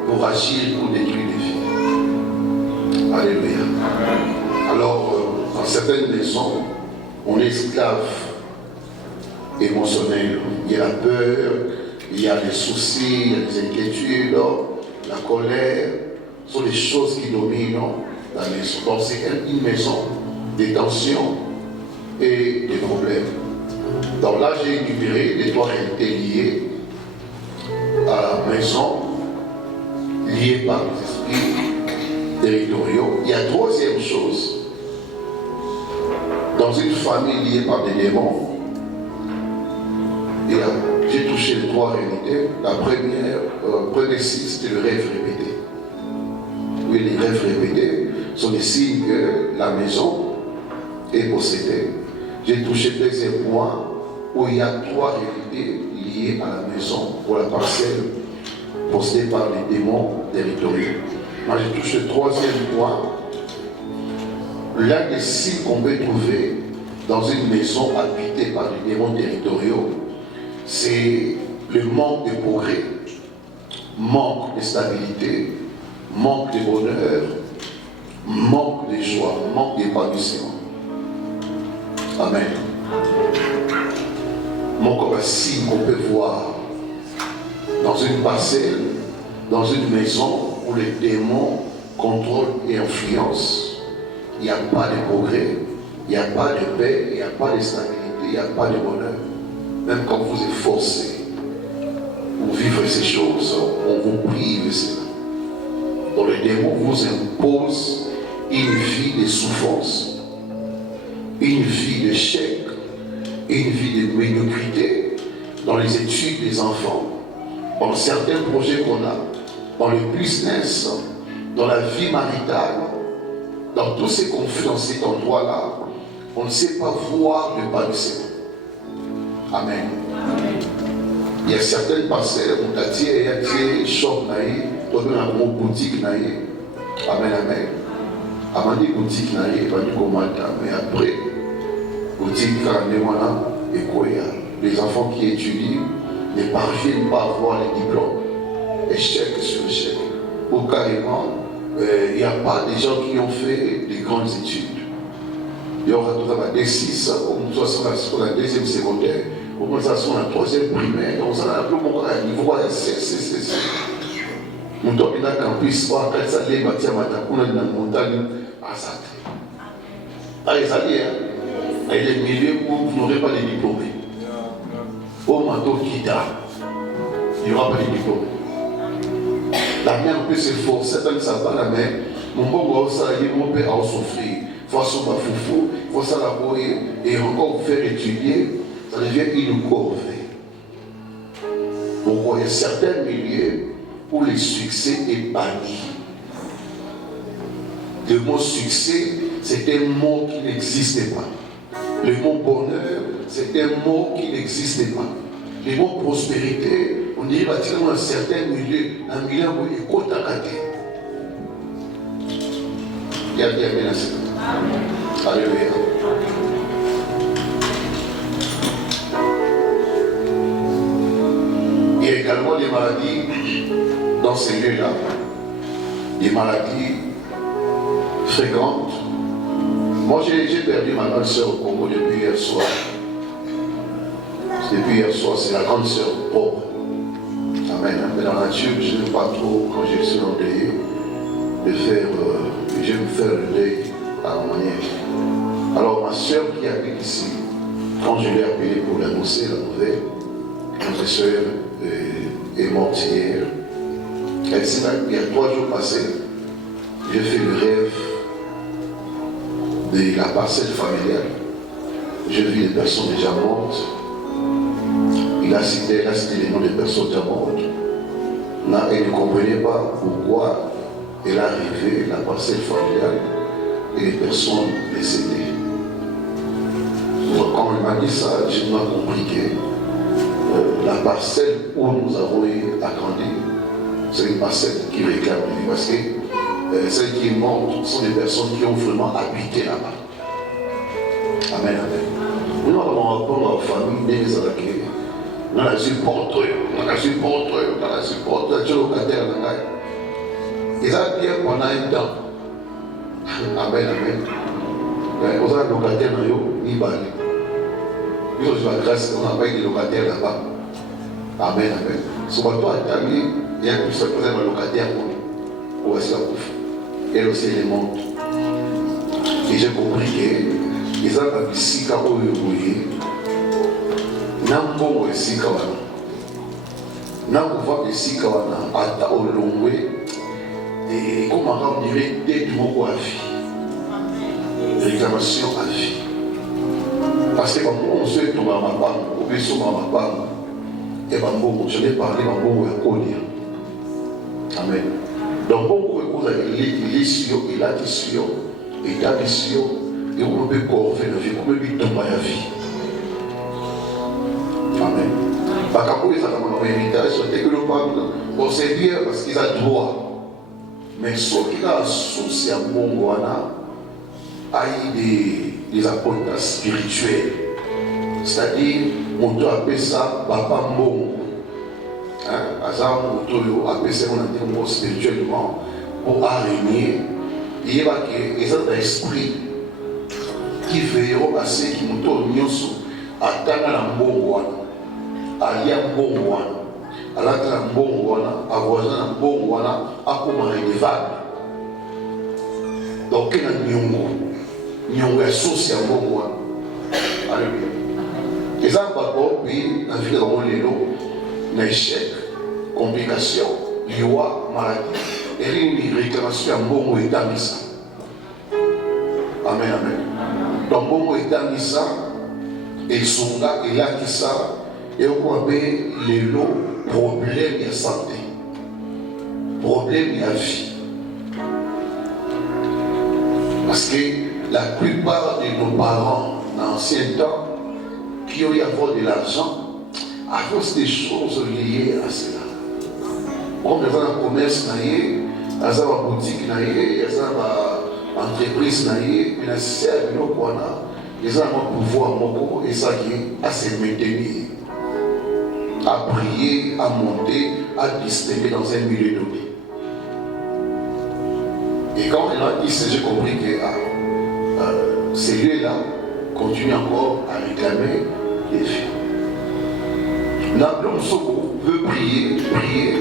pour agir, pour détruire les vies. Alléluia. Alors, dans certaines maisons, on est esclave émotionnel. Il y a la peur, il y a les soucis, il y a les inquiétudes, la colère. Ce sont les choses qui dominent la maison. Donc c'est une maison des tensions et des problèmes. Donc là j'ai énuméré les trois réalités liées à la maison, liées par les esprits territoriaux. Il y a troisième chose. Dans une famille liée par des démons, et là, j'ai touché les trois réalités. La première signe, c'était le rêve répété. Oui, les rêves répétés sont des signes que la maison est possédée. J'ai touché le deuxième point, où il y a 3 réalités liées à la maison pour la parcelle possédée par les démons territoriaux. Moi, je touche le 3e point. L'un des signes qu'on peut trouver dans une maison habitée par les démons territoriaux, c'est le manque de progrès, manque de stabilité, manque de bonheur, manque de joie, manque d'épanouissement. Amen. Mon comme un signe qu'on peut voir dans une parcelle, dans une maison où les démons contrôlent et influencent. Il n'y a pas de progrès, il n'y a pas de paix, il n'y a pas de stabilité, il n'y a pas de bonheur. Même quand vous êtes forcé pour vivre ces choses, on vous prive cela. Donc le démon vous impose une vie de souffrance, une vie d'échec, une vie de médiocrité dans les études des enfants, dans certains projets qu'on a, dans le business, dans la vie maritale, dans tous ces conflits dans cet endroit-là, on ne sait pas voir le pas du Seigneur. Amen. Il y a certaines parcelles, on t'a dit, il y a des shops, on a une boutique. Amen, amen. Avant des boutiques, il va nous commander, mais après, boutique, et quoi, les enfants qui étudient ne parviennent pas à avoir les diplômes. Échec sur échec. Ou carrément, il n'y a pas des gens qui ont fait des grandes études. Il y aura tout à l'heure D6, on soit la 2e secondaire, on soit la 3e primaire, on soit un peu mon niveau à c'est. Nous sommes dans le campus, on a ça les bâtiments, on est dans la montagne, à ça. Allez, ça y est, les milieux où vous n'aurez pas de diplômés. Au manteau Kita, il n'y aura pas de diplômés. La mère peut s'efforcer dans sa balle, la mère, mon bon ça y est, mon père a souffrir. Il faut ça foufou, il faut ça la et encore faire étudier, ça devient une corvée. Pourquoi il y a certains milieux où le succès est banni. Le mot succès, c'est un mot qui n'existait pas. Le mot bonheur, c'est un mot qui n'existait pas. Le mot prospérité, on dirait dans un certain milieu, un milieu où il est côte à côté. Il y a bien bien assez. Alléluia. Il y a également des maladies dans ces lieux-là. Des maladies fréquentes. Moi, j'ai perdu ma grande sœur au Congo depuis hier soir. Depuis hier soir, c'est la grande sœur pauvre. Amen. Mais dans la nature, je n'aime pas trop, quand je suis endeuillé, de faire, j'aime faire le deuil à ma manière. Alors, ma sœur qui habite ici, quand je l'ai appelée pour l'annoncer, la nouvelle, notre sœur est morte hier. Elle s'est là, il y a 3 jours passés, j'ai fait le rêve de la parcelle familiale. J'ai vu des personnes déjà mortes. Il a cité les noms des personnes déjà mortes. Là, elle ne comprenait pas pourquoi elle a arrivé la parcelle familiale et les personnes décédées. Donc, quand elle m'a dit ça, j'ai bien compris que la parcelle où nous avons agrandi, c'est une parcelle qui réclame la vie, parce que celles qui montent sont des personnes qui ont vraiment habité là-bas. Amen, amen. Nous avons rapport à la famille des Alakés. Nous avons supporté, locataire. Ils ont bien pendant un temps. Amen, amen. Vous avez un locataire dans le Nibali. Ils ont eu la grâce, on n'a pas eu de locataire là-bas. Amen, amen. Sur le toit, il y a un locataire pour rester à Kouf. Elle aussi, elle monte. Et j'ai compris que les gens qui sont ici, quand vous voyez, n'ont pas ici, quand vous n'avez ici, quand vous avez à Olongwe, et comme on dirait, dès du mot à vie. Réclamation à vie. Parce que quand on se trouve à ma femme, on peut se trouver à ma femme, et je vais parler à mon Amen. Donc, vous avez l'issue, et la issue, et la issue, et vous pouvez corriger la vie, vous pouvez tomber la vie. Bakambo les attendent dans l'héritage, dès que le peuple, on sait bien parce qu'ils ont droit. Mais ce qui a souci à Mongwana a des apports spirituels. C'est-à-dire, on doit appeler ça Papa Mbongo. Azar Motoyo appelle ça spirituellement pour arraigner. Il y a des esprits qui veilleront à ceux qui m'ont attendre la Mbongwana, aller à Mbongwana, à la Mbongwana, à voisin à Mbongwana, à comment élevable. Donc, il y a un nyongo associé à Mbongwana. Alléluia. Et ça, par rapport, puis, la vie de l'élo, l'échec, complication, loi, maladie, et une réclamation à Mbongo et Damisa. Amen, amen. Donc, Mbongo et Damisa, et Songa, et Lakissa, et on appelle les lots problèmes de santé, problèmes de vie. Parce que la plupart de nos parents, dans l'ancien temps, qui ont eu à avoir de l'argent, à cause des choses liées à cela. Comme les gens dans le commerce, les gens dans la boutique, les gens dans l'entreprise, les gens ont pouvoir et ça qui est à se maintenir, à prier, à monter, à distinguer dans un milieu donné. Et quand on a dit ça, j'ai compris que ces lieux-là continuent encore à réclamer les vies. L'homme veut prier,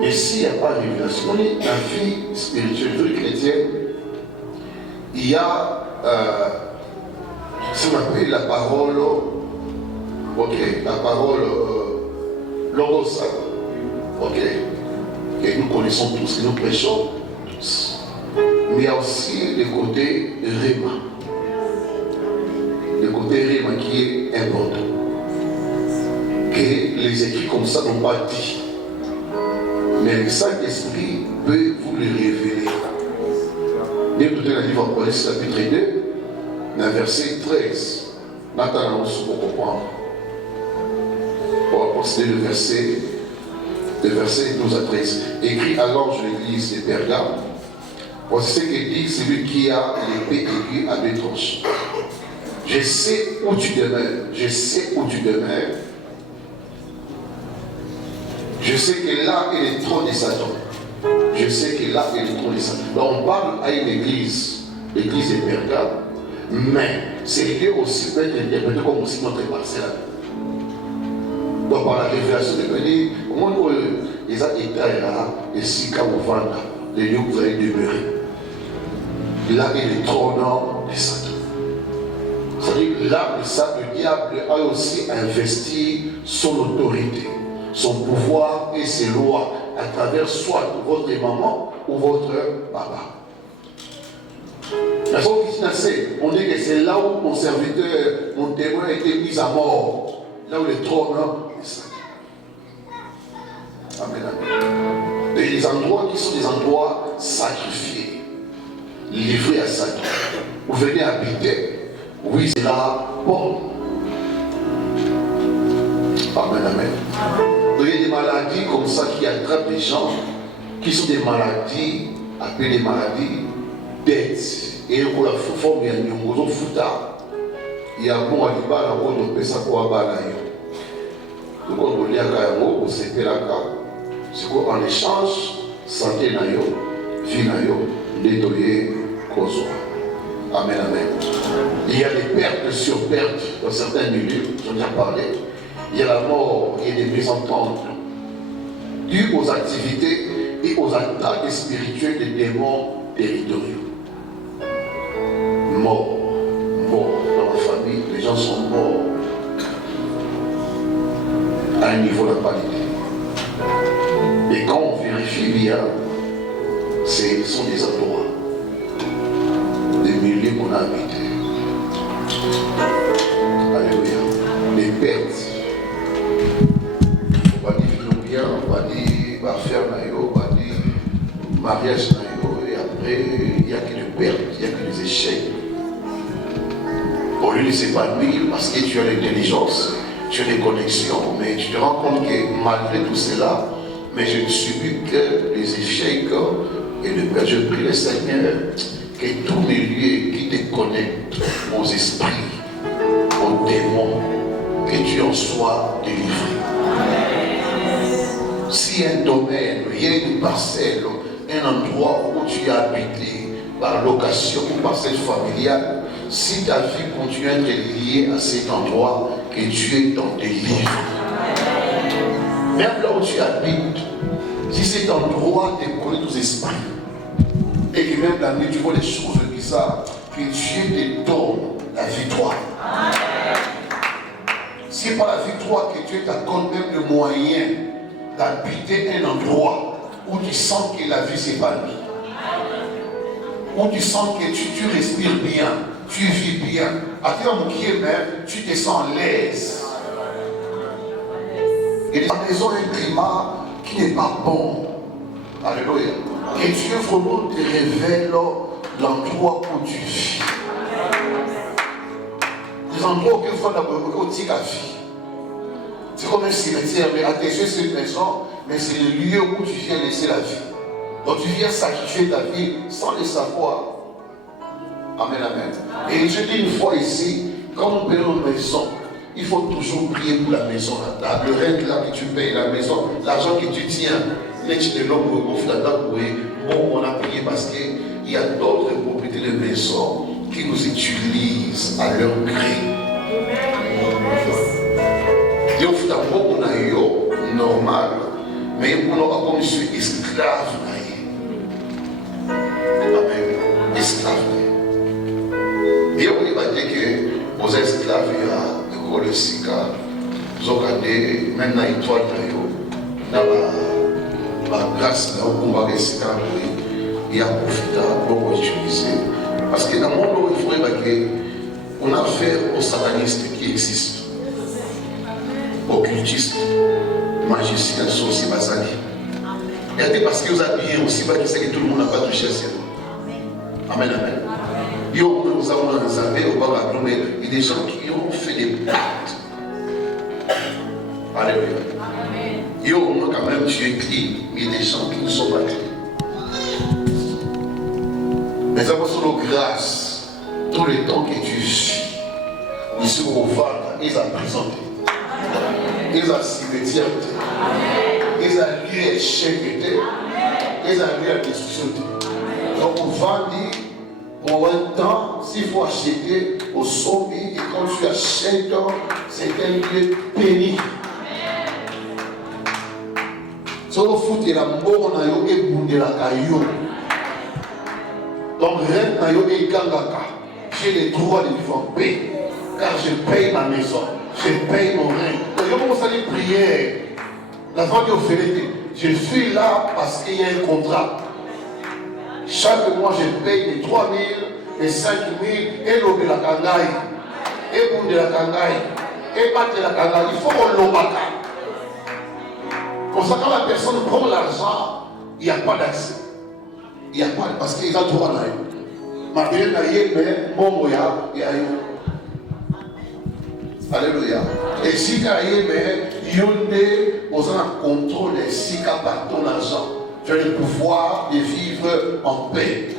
mais s'il n'y a pas de révélation, on est la vie spirituelle, la vie chrétienne, il y a ce qu'on appelle la parole, la parole logos, que nous connaissons tous, que nous prêchons tous. Mais il y a aussi le côté Réma. Le côté Réma qui est important. Que les écrits comme ça n'ont pas dit. Mais le Saint-Esprit peut vous le révéler. Dès tout le livre en Corinthiens chapitre 2, dans le verset 13, maintenant on se peut comprendre. On va considérer le verset 12 à 13. Écrit à l'ange de l'église de Pergame. Voici ce que dit celui qui a l'épée aiguë à deux tranches. Je sais où tu demeures. Je sais où tu demeures. Je sais que là est le trône de Satan. Je sais que là est le trône de Satan. Donc on parle à une église, l'église de Pergame, mais ces lieux aussi peut être interprétés comme aussi notre parcelle. Donc par la révélation de Béni, au moment où les États là, et si quand vous vendez, les lieux où vous allez demeurer, là est le trône de Satan. C'est-à-dire là, le diable a aussi investi son autorité, son pouvoir et ses lois à travers soit votre maman ou votre papa. La on dit que c'est là où mon serviteur, mon témoin a été mis à mort, là où le trône est Satan. Amen, amen. Et les endroits qui sont des endroits sacrifiés, livrés à Satan, vous venez habiter, oui, c'est là, bon. Amen, amen. Il y a des maladies comme ça qui attrapent les gens, qui sont des maladies, appelées des maladies bêtes. Et pour la forme, il y a un futa. Il y a un bon animal, on peut ça pour abalayer. Donc on peut dire qu'on s'est fait la carte. C'est qu'en échange, santé nayo, vie nayo, nettoyer, consoir. Amen, amen. Il y a des pertes sur pertes dans certains milieux, j'en ai déjà parlé. Il y a la mort et des mésententes dues aux activités et aux attaques spirituelles des démons territoriaux. Mort dans la famille, les gens sont morts à un niveau de qualité. Et quand on vérifie bien, ce sont des endroits, des milieux qu'on a habités. Alléluia. Les pertes. On va dire bien, on va dire faire naïo, on va dire mariage naïo, et après, il n'y a que des pertes, il n'y a que des échecs. Au lieu de s'épanouir parce que tu as l'intelligence, tu as des connexions, mais tu te rends compte que malgré tout cela, mais je ne subis que les échecs. Et le Père, je prie le Seigneur que tous mes lieux qui te connectent aux esprits, aux démons, que tu en sois délivré. Si un domaine, il y a une parcelle, un endroit où tu as habité par location ou parcelle familiale, si ta vie continue à être liée à cet endroit, que Dieu t'en délivre. Même là où tu habites, si cet endroit te connecte aux esprits, et que même la nuit tu vois des choses bizarres, que Dieu te donne la victoire. C'est par la victoire que Dieu t'accorde même le moyen d'habiter un endroit où tu sens que la vie s'épanouit. Où tu sens que tu respires bien, tu vis bien. À tes moments même, tu te sens à l'aise. Et la maison est un climat qui n'est pas bon. Alléluia. Et Dieu vraiment te révèle l'endroit où tu vis. Les endroits où il faut d'abord dire la vie. C'est comme un cimetière, mais à tes yeux c'est une maison, mais c'est le lieu où tu viens laisser la vie. Donc tu viens sacrifier ta vie sans le savoir. Amen, amen. Et je dis une fois ici, quand on paye une maison, il faut toujours prier pour la maison. Le règle là que tu payes, la maison, l'argent que tu tiens, on a prié parce qu'il y a d'autres propriétaires de maison qui nous utilisent à leur gré. Dieu fait un peu normal, mais on aura comme je suis esclave. Amen. Esclave. Et on va dire que aux esclaves, il y a le Sika, maintenant étoile, la grâce, il y a profité pour utiliser. Parce que dans le monde, il faudrait qu'on a affaire aux satanistes qui existent, occultistes, magiciens, sorciers, basali. Et parce qu'ils ont habillé aussi, c'est que tout le monde n'a pas touché à ça. Amen, amen. Il y a des gens qui ont fait des pactes. Alléluia. Il y a quand même tu es clean, mais il y a des gens qui ne sont pas clean. Mais ça va sur nos grâces, tout le temps que tu vis, ils se revalent, ils ont présenté, ils ont cimetière, ils ont lieu échec, ils ont lieu à destruction. Donc on va dire, pour un temps, s'il faut acheter au sommet, et quand tu achètes, c'est un lieu pénible. Solo foot et la mort na yo et bundela kayo. Donc rien na yo et gangaka. J'ai les droits de vivre en paix. Car je paye ma maison. Je paye mon règne. Donc je commence à les prier. La fin de l'offérité. Je suis là parce qu'il y a un contrat. Chaque mois je paye les 3 000, les 5 000 et l'eau de la kangaï. Et bundela kangaï. Et battre la kangaï. Il faut qu'on l'obaka. Pour ça, quand la personne prend l'argent, il n'y a pas d'accès. Il n'y a pas, parce qu'il a droit à l'aide. Malgré l'aide, mais bon, il y a alléluia. Et si il y a il y a un contrôle de si par ton argent. Tu as le pouvoir de vivre en paix.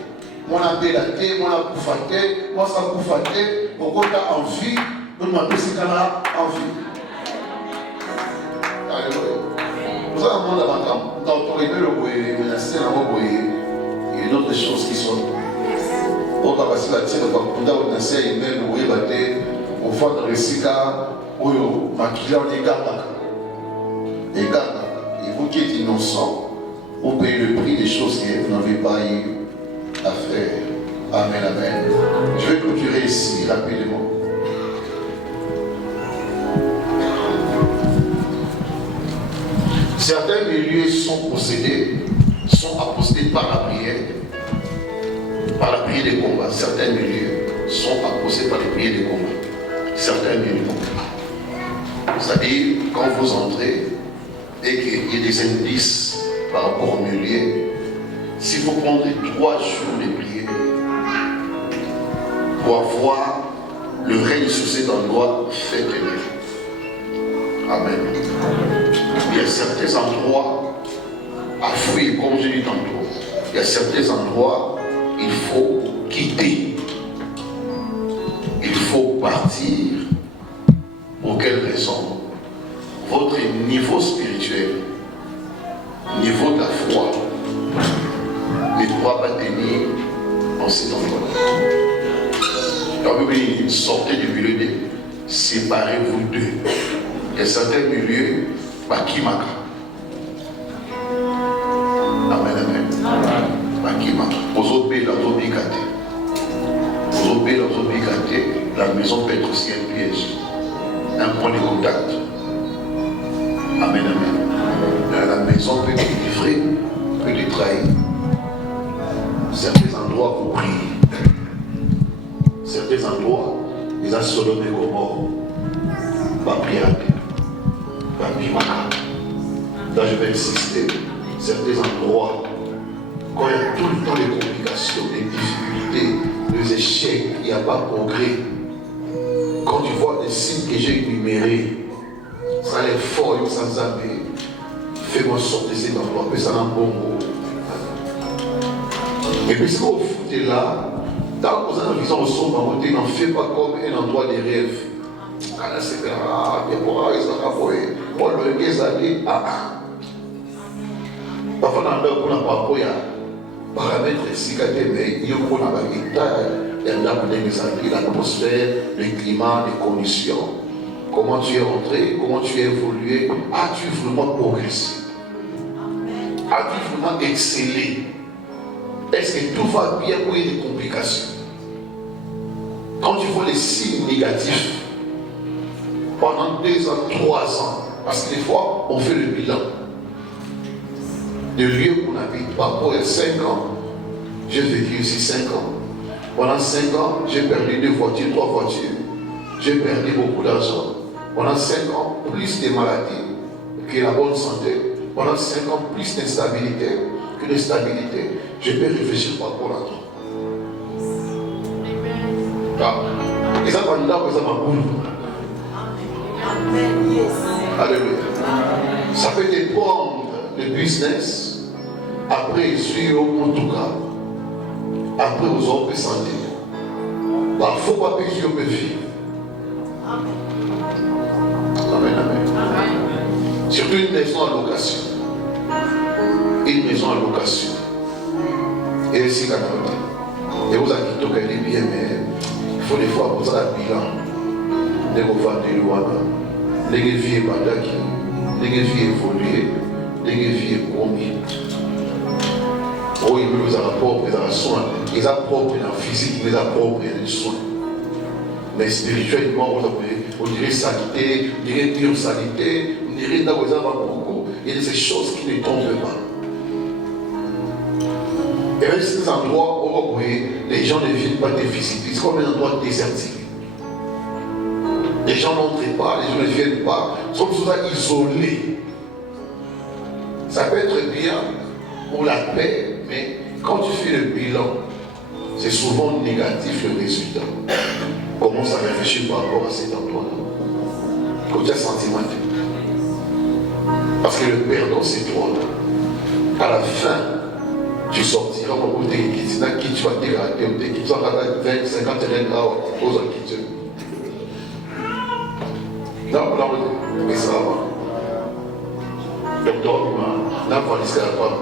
Moi, on a bélaté, moi, on a poufaté, moi, ça a poufaté. Pourquoi tu as envie, nous m'appelons ce cas-là envie. Alléluia. Vous avez un monde avant, quand on révèle le boyer, il y a d'autres choses qui sont. On va passer la tienne, on va passer la tienne, on va passer au fond de l'Essika, où on va les gars. Les gars, et vous qui êtes innocents, vous payez le prix des choses que vous n'avez pas eu à faire. Amen, amen. Je vais clôturer ici rapidement. Certains milieux sont possédés, sont apposés par la prière des combats. Certains milieux sont apposés par les prières des combats. Certains milieux. C'est-à-dire, quand vous entrez et qu'il y a des indices par rapport au milieu, s'il faut prendre 3 jours de prière pour avoir le règne sur cet endroit, faites-le. Amen. Il y a certains endroits à fuir, comme je dis tantôt. Il y a certains endroits, il faut quitter. Il faut partir. Pour quelle raison? Votre niveau spirituel, niveau de la foi, ne pourra pas tenir en cet endroit. La Bible dit, sortez du milieu de séparez-vous d'eux. Il y a certains milieux, Bakimaka. Amen, amen. Bakimaka. Vous obéissez dans vos bicate. Vous obéissez dans vos bicate. La maison peut être aussi un piège. Un point de contact. Amen, amen. La maison peut te livrer, peut te trahir. Certains endroits vous prient. Certains endroits, ils ont Sodome et Gomorrhe. Pas pirate. Pas pimaka. Là, je vais insister. Certains endroits, quand il y a tout le temps des complications, des difficultés, des échecs, il n'y a pas de progrès. Quand tu vois les signes que j'ai énumérés, ça les fort, sans zapper. Fais-moi sortir de cet endroit, mais ça n'a pas bon goût. Et puis, si vous foutez là, tant que vous avez une vision au son, n'en faites pas comme un endroit de rêve. Quand c'est bien, parfois, dans l'heure, on n'a pas de paramètres ici, mais il y a l'atmosphère, le climat, les conditions. Comment tu es rentré, comment tu es évolué, as-tu vraiment progressé? As-tu vraiment excellé? Est-ce que tout va bien ou il y a des complications? Quand tu vois les signes négatifs, pendant 2 ans, 3 ans, parce que des fois, on fait le bilan. Le lieu où on habite, parfois, il y a 5 ans, j'ai vécu ici 5 ans. Pendant 5 ans, j'ai perdu 2 voitures, 3 voitures. J'ai perdu beaucoup d'argent. Pendant 5 ans, plus de maladies que la bonne santé. Pendant 5 ans, plus d'instabilité que de stabilité. Je peux réfléchir par rapport à toi. Et ça, pendant là, ça m'a boule. Alléluia. Ça peut te prendre le business. Après, je suis au cas. Après, vous aurez santé. Parfois, pas péché, on peut vivre. Amen, amen. Surtout une maison en location. Une maison en location. Et ici, quand et vous avez dit que les biens, mais il faut des fois vous avez un bilan. Les revendus, les vie badaki, les vie évoluer, les vie promis. Oh, il vous a propre, il a soin. Il a propre dans le physique, il a propre dans le soin. Mais spirituellement, on dirait saleté, on dirait pure saleté, on dirait dans vos beaucoup. Il y a ces choses qui ne tombent pas. Et même ces endroits où les gens ne viennent pas te visiter, c'est comme un endroit désertique. Les gens n'entrent pas, les gens ne viennent pas, ils sont souvent isolés. Ça peut être bien pour la paix, mais quand tu fais le bilan, c'est souvent négatif le résultat. Commence à réfléchir par rapport à cet endroit-là. Côté sentimental. Parce que le perdant, c'est toi. À la fin, tu sortiras au côté qui tu vas te rater, qui tu vas 20, 50 ans aux acquittés. Non, mais ça va. Donc, n'a pas jusqu'à la femme.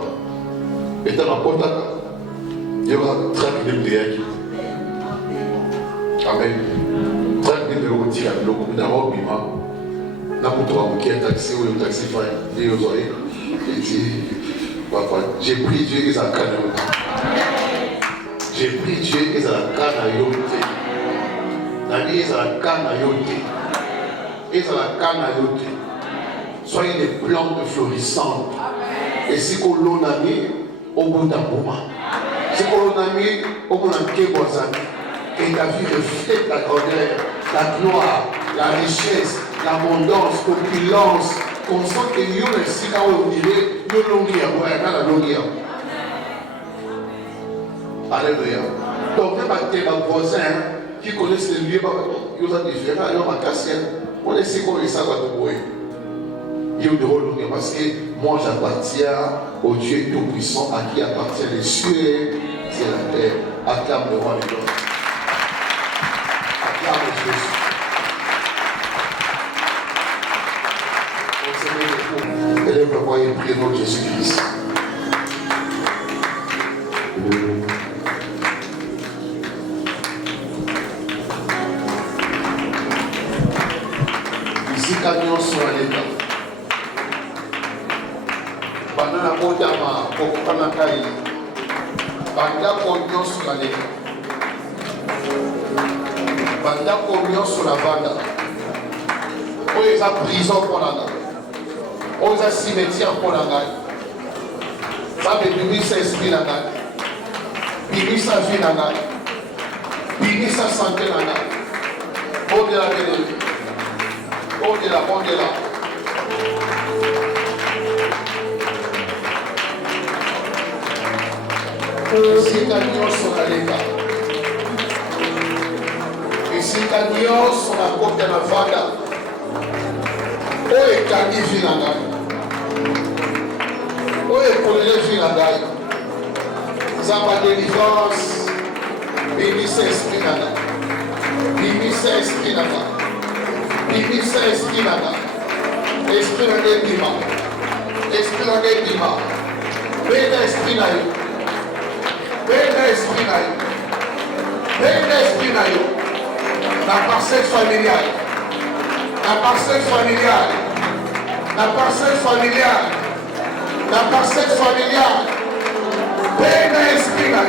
Et dans la porte, il y aura 30 000 de Amen. 30 000 de rôti à l'eau, dans le bima. N'a pas toi qui est taxi ou le taxi fine. Et aux oreilles. Et dit, papa, j'ai pris Dieu et sa canne. J'ai pris Dieu et sa canne à yoté. La vie est à la canne à yoté. Et à la canne à yoté. Soyez des plantes florissantes. Et si qu'on l'a mis, au bout d'un moment. Si qu'on l'a mis, au bout d'un moment. Et ta vie reflète la grandeur, la gloire, la richesse, l'abondance, l'opulence. Qu'on sent que nous, si on dirait, nous longueur, voilà la longueur. Alléluia. Donc, même à tes voisins qui connaissent les lieux, ils ont différents, ils ont ma cassienne. On est si qu'on est ça, va te bouer. dignité ou de l'honneur parce que moi j'appartiens au Dieu Tout-Puissant à qui appartient les cieux et la terre. Acclame le roi des rois. Acclame Jésus. Élève la voix et prie notre Jésus-Christ. Ici, camion sur l'état. Pendant la montagne, pour la caille, pendant la camion sur l'état. Pendant la camion sur la bande. Où est la prison pour la gare? Où est le cimetière pour la gare? Ça veut dire que esprit la gare. Bini sa vie la gare. Bini sa santé la gare. Bon de la bénédiction. Bon de la, bon de la. Ici, camion sur la lega. Ici, camion sur la côte de la Vada. Où est Kani Vilanga? Où est Colonel Vilanga? Zamba délivrance. Bénisse esprit là. Bénisse esprit là. Bénisse esprit là. Esprit là des dima. Esprit là des dima. Bénisse esprit là. Bénisse esprit là. Bénisse esprit là. La parcelle familiale. La parcelle familiale, la parcelle familiale, la parcelle familiale, paix dans l'esprit là.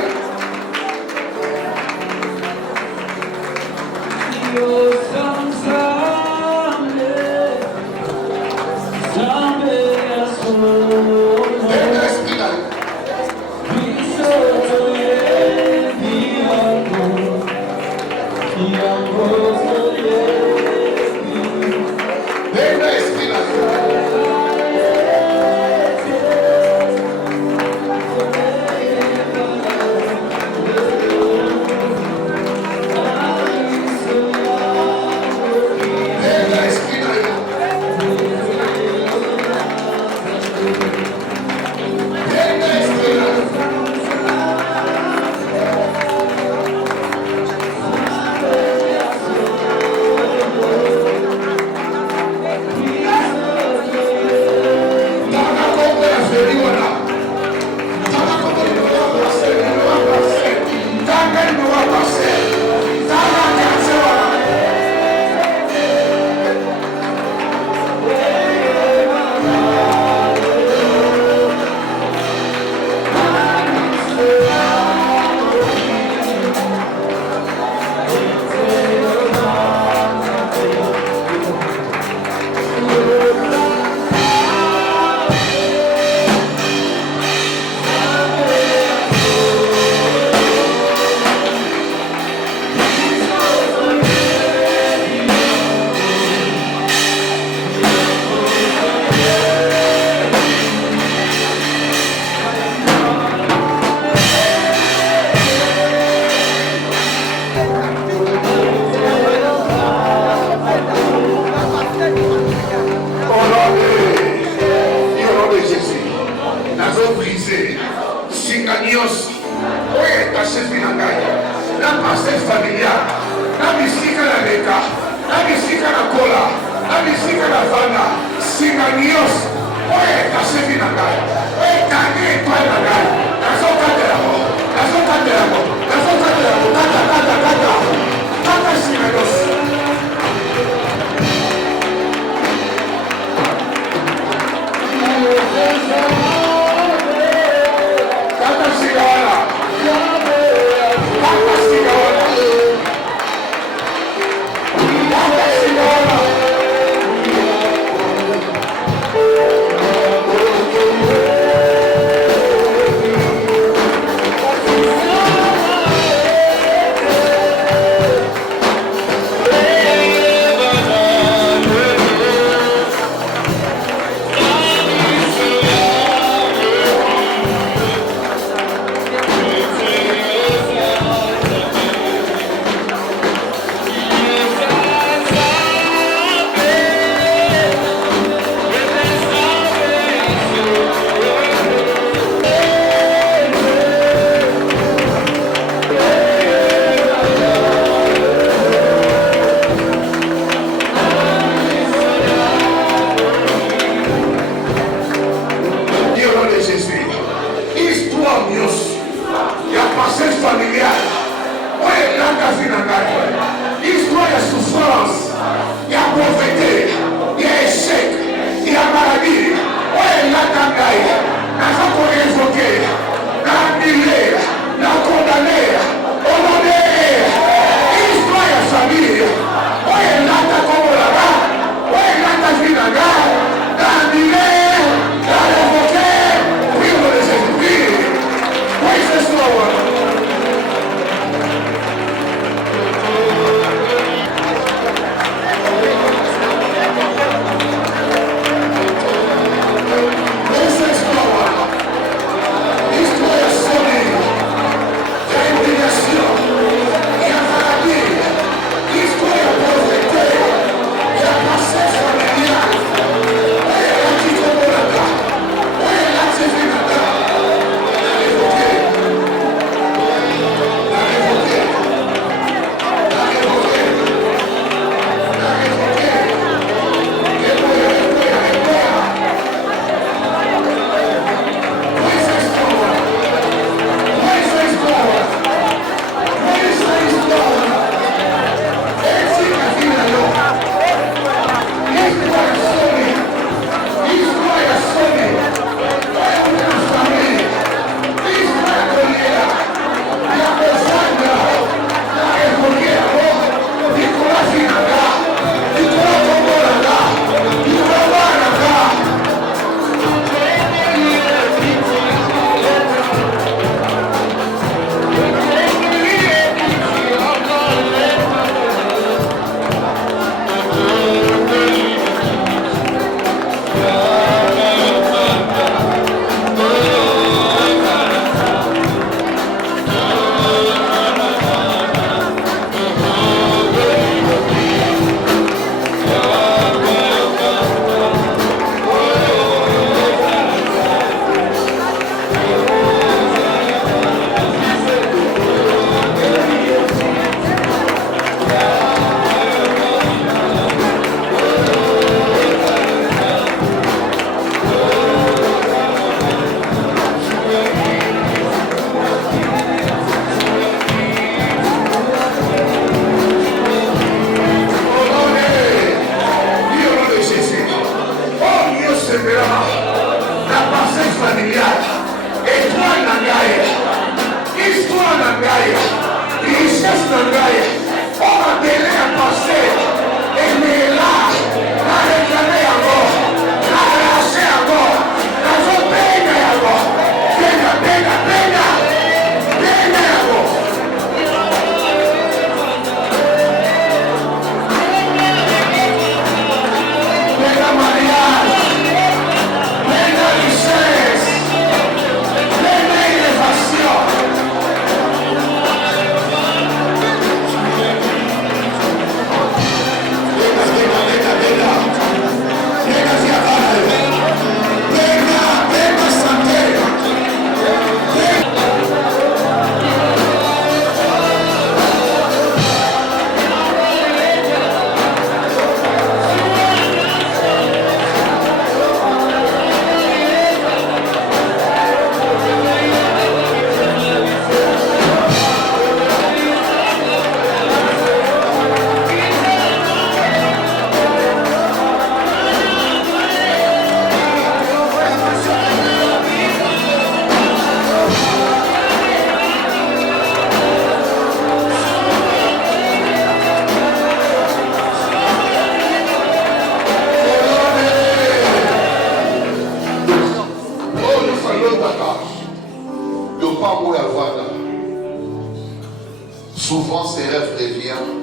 Souvent, ces rêves reviennent,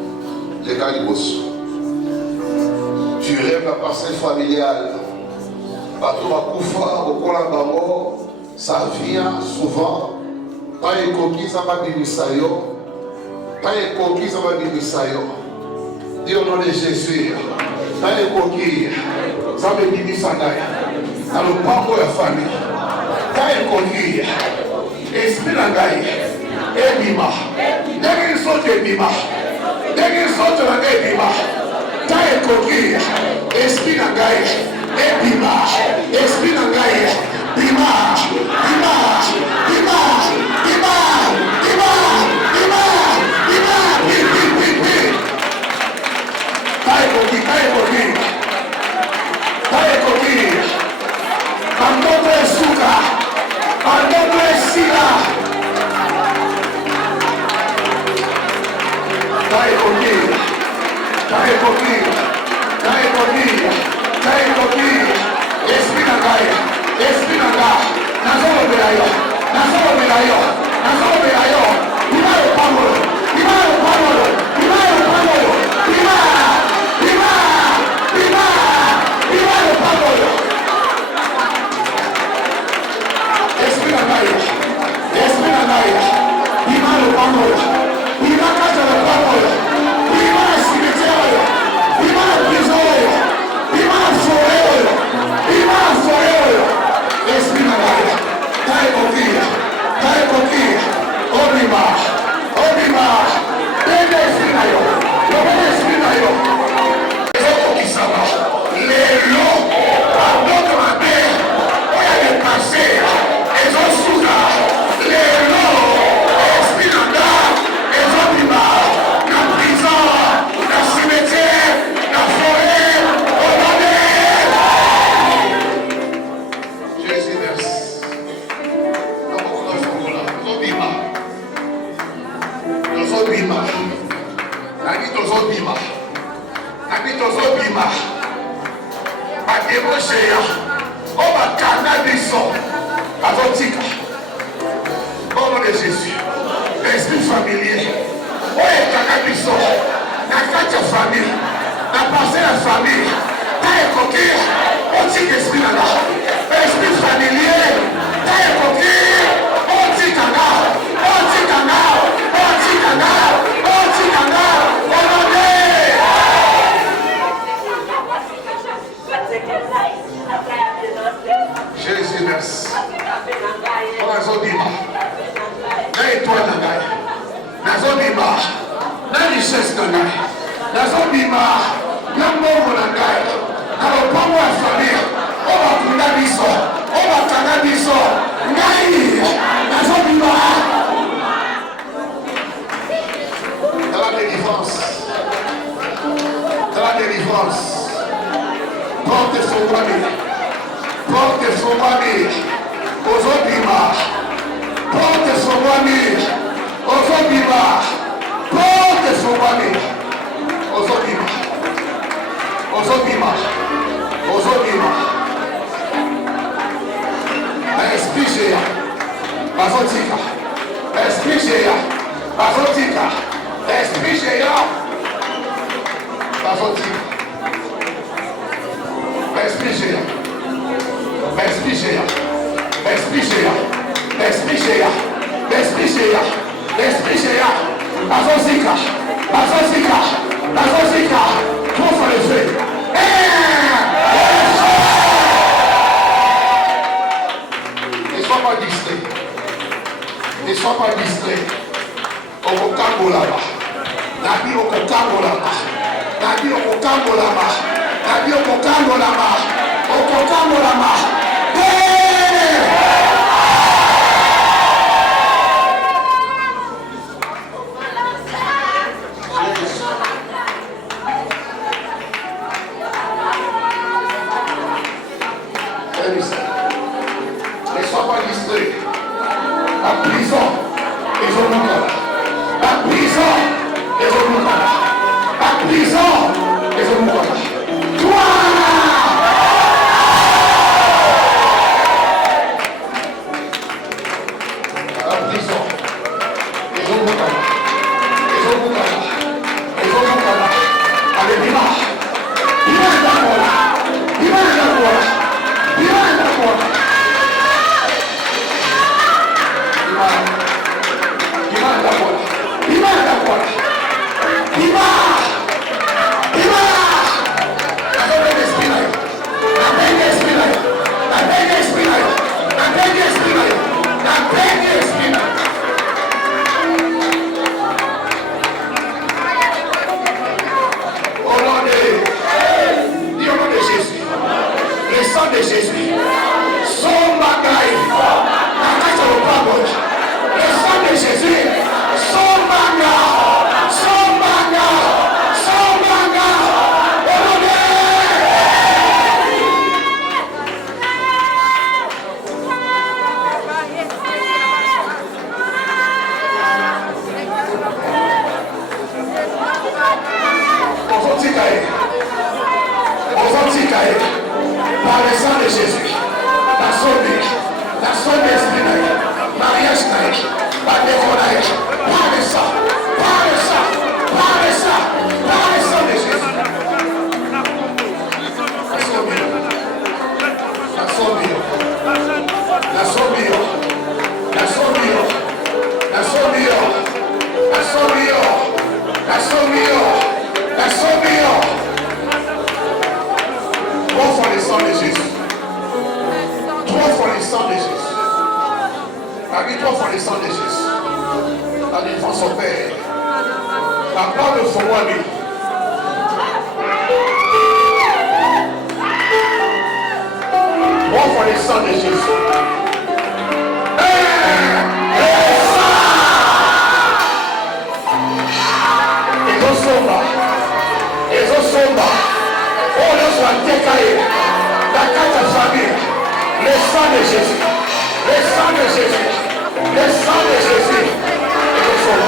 les gars, ils bossent. Tu rêves la parcelle familiale. Bateau à Koufa, au Kolangango, ça vient souvent. Quand il y a coquille, ça va bimisayo. Quand il y a coquille, ça va bimisayo. Dis au nom de Jésus. Quand il y a coquille, ça va bimisayo. Dans le parcours de la famille. Quand il y a coquille, esprit d'angaï. Ebima. Dès qu'il saute, Ebima. Dès qu'il saute, Ebima. Quand il y a coquille, esprit d'angaï. Ebima. Esprit d'angaï. Bima. Bima. Bima. Bima. Bima. Bima. Bima. Bima. Quand il y a coquille, quand il y a coquille. Quand il y a coquille. Andoto Esuka. Andoto Esila. Cae coquilla, cae coquilla, cae coquilla, cae coquilla, espina caia, espina caia, nasolo velayo, nasolo velayo, nasolo velayo, primero pámolo, primero pámolo, primero pámolo, primero pámolo, espina caia, primero pámolo. Prima casa del popolo, prima il cimitero, prima il prigione, prima il forello, prima il forello. Espina l'aria, dai coquilla, obrima, bene espina io, lo bene espina io. Ezo chi sarà, lelo, quando ma te, poi a che passera, ezo suga, lelo, espina da. La prison, la cimetière, la forêt, au Jésus, merci. Au nom de Jésus, l'esprit familier. Oye kakabiso, na kati ya famille, na passé la famille, ta écoquille, on dit qu'esprit là, esprit familier, ta écoquille, on dit kanga, on dit kanga, on dit kanga, on dit kanga, on dit. Jésus merci. On a zobima, na étoile na gagne. Nazobima, na richesse na ngai, nazobima, na mbongo na ngai, na lopango ya famille, oyo bakunda biso, oyo bakanga biso, ngai, nazobima. Dans la délivrance, porte sur moi-même, ozobima, porte sur moi-même. Ozobima, porte sur moi-même. Ozobima. Esprit géant, bazotika. Esprit géant, bazotika. Esprit géant, bazotika. Esprit géant, esprit géant, esprit géant, esprit géant, esprit géant. L'esprit géant, bazozika, pour faire le feu. Ne sois pas distrait. Au Kokambo là-bas. Nabi au Kokambo là-bas. Ne sois pas distrait. La prison est au monde. La prison est au monde. La prison est au monde. Toi! Par le sang de Jésus. La somme, la somme d'esprit, mariage, par le collège, par le sang, par le sang, par le sang, par le sang de Jésus. La somme, la somme, la somme, la somme, la somme, la somme, la somme, la somme. Trois fois le sang de Jésus. Trois fois le sang de Jésus. Avec trois fois le sang de Jésus. La défense au Père. La part de son roi lui. Trois fois le sang de Jésus. Oh, le soit décaillé. La carte famille. Le sang de Jésus. Le sang de Jésus. Le sang de Jésus. Et le sang.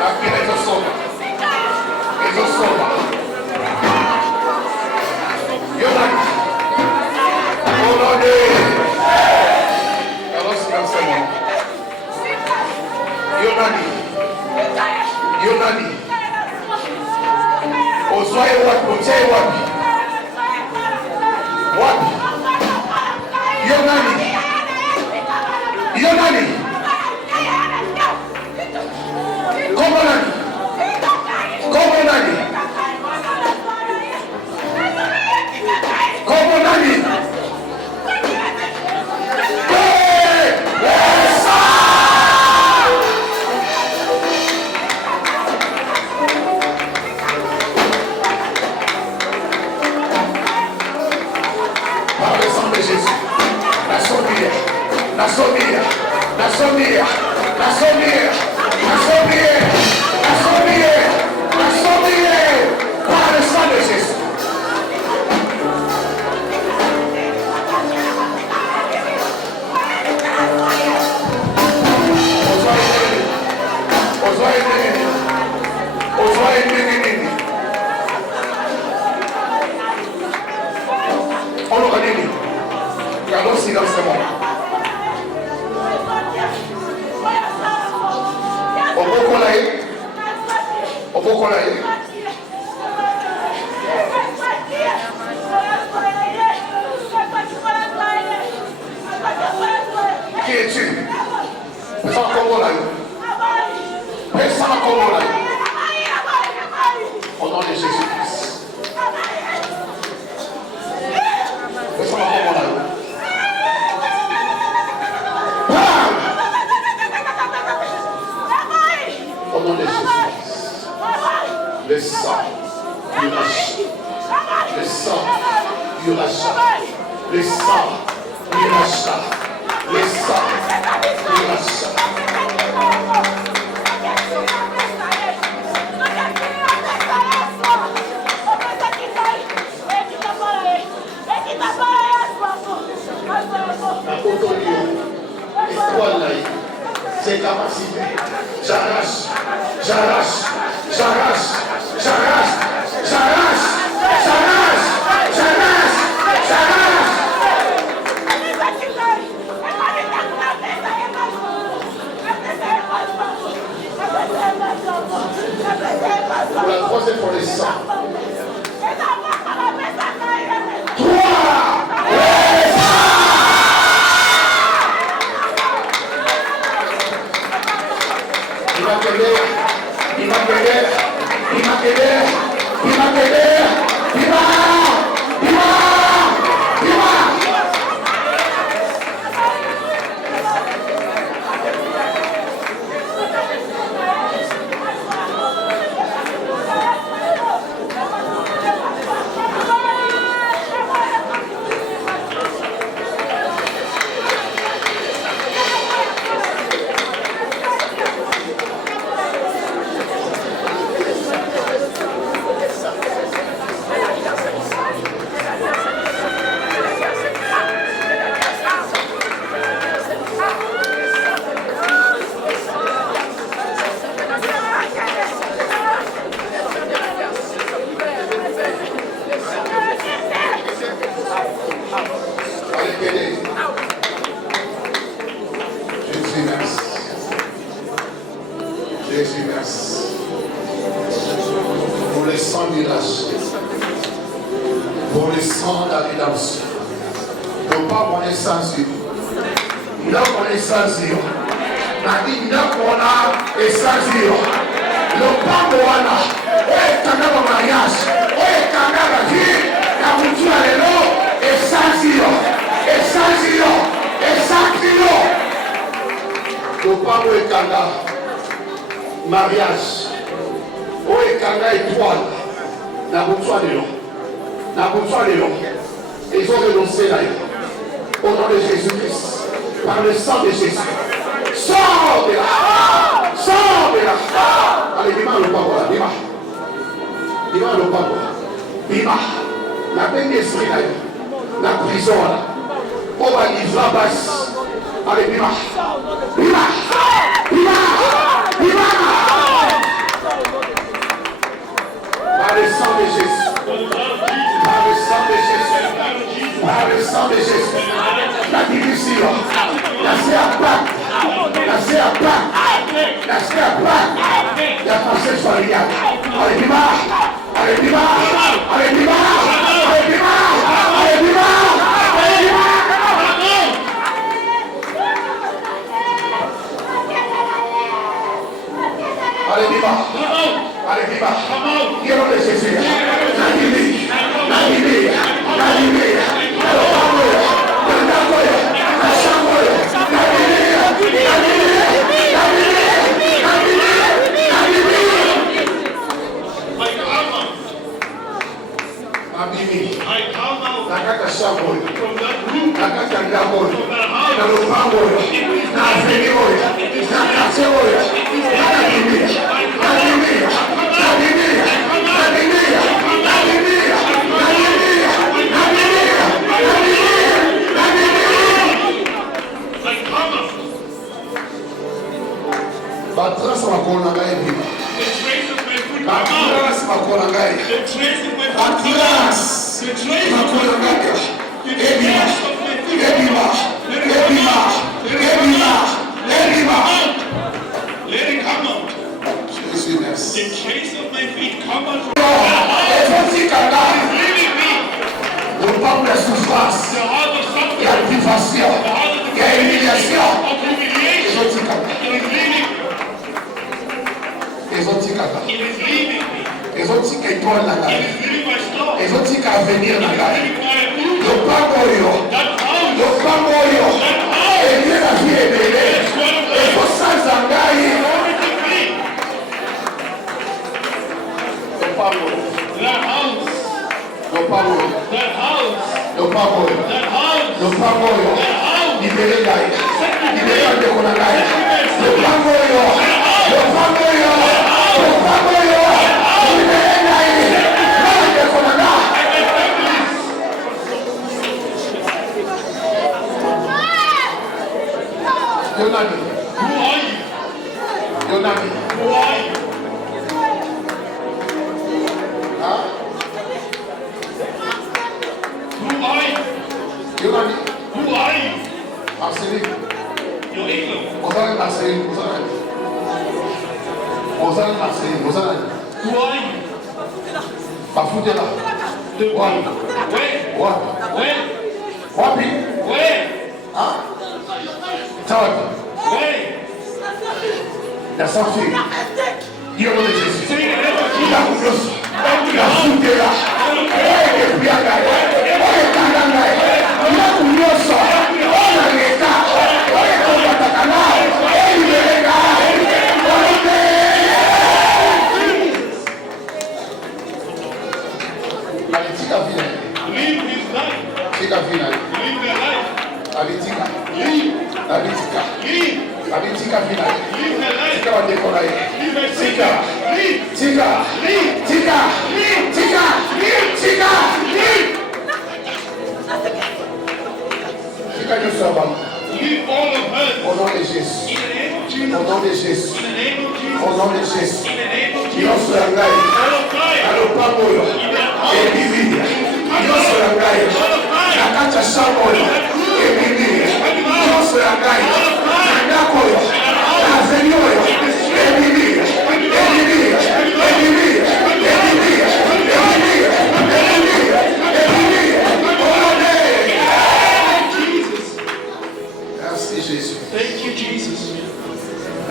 La pierre est au sol. Et au sol. Yonan. Oh, non, Yonani. Ozwaye wapi? Otiaye wapi? Wapi? Yonani. Yonani. Comment nani? Comment nani? Comment nani? La sommière, la sommière, la sommière, la sommière, la sommière, la sommière, par le sang de Jésus. On l'aura dit. Gardons silence ce moment. Obokolaye. Qui es-tu? Personne comme moi là. Personne comme moi là. Au nom de Jésus-Christ. Personne comme moi là. Au nom de Jésus-Christ. Le sang du rachat. Le sang du rachat. Le sang du rachat. Le sang du rachat. C'est capacité. J'arrache, j'arrache, j'arrache, j'arrache, j'arrache, j'arrache, j'arrache, j'arrache. Pour la troisième fois, les sangs. grâce pour le sang du rachat, pour le sang de la rédemption. Nous pas connaissance. Nous connaissance. Nous connaissance. Le pas wana. Oye kanga ba mariage. Oye kanga ba vie. Na mutu alelo. Essence. Le pas oye kanga mariage. Oye kanga étoile. Na mutu alelo. Ils ont renoncé d'ailleurs. Au nom de Jésus-Christ. Par le sang de Jésus. Sors de là. Sors de là. Allez, dis-moi le papa. Dis-moi le papa. Dis-moi. La peine esprit là. La prison là. On va livrer la basse. Allez, dis-moi. Par le sang de Jésus. Par le sang de Jésus. La division. La serpente. La pensée familiale. Allez,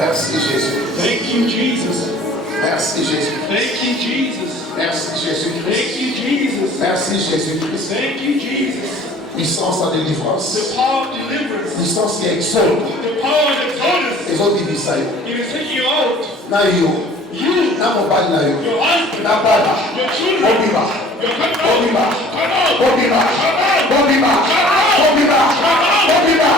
Merci Jésus. Thank you, Jesus. Merci Jésus. Thank you, Jesus. Merci Jésus. Thank you, Jesus. Merci Jésus. Thank you, Jesus. Puissance en délivrance. The power of deliverance. Puissance qui exauce. The power that told us. Les autres disent ça. It is taking you out. Na yo. You, Na mon bal na yo. your husband, Na bala. your children, Obiba. your husband. Obiba. Come out. Obiba. Obiba. Obiba. Obiba.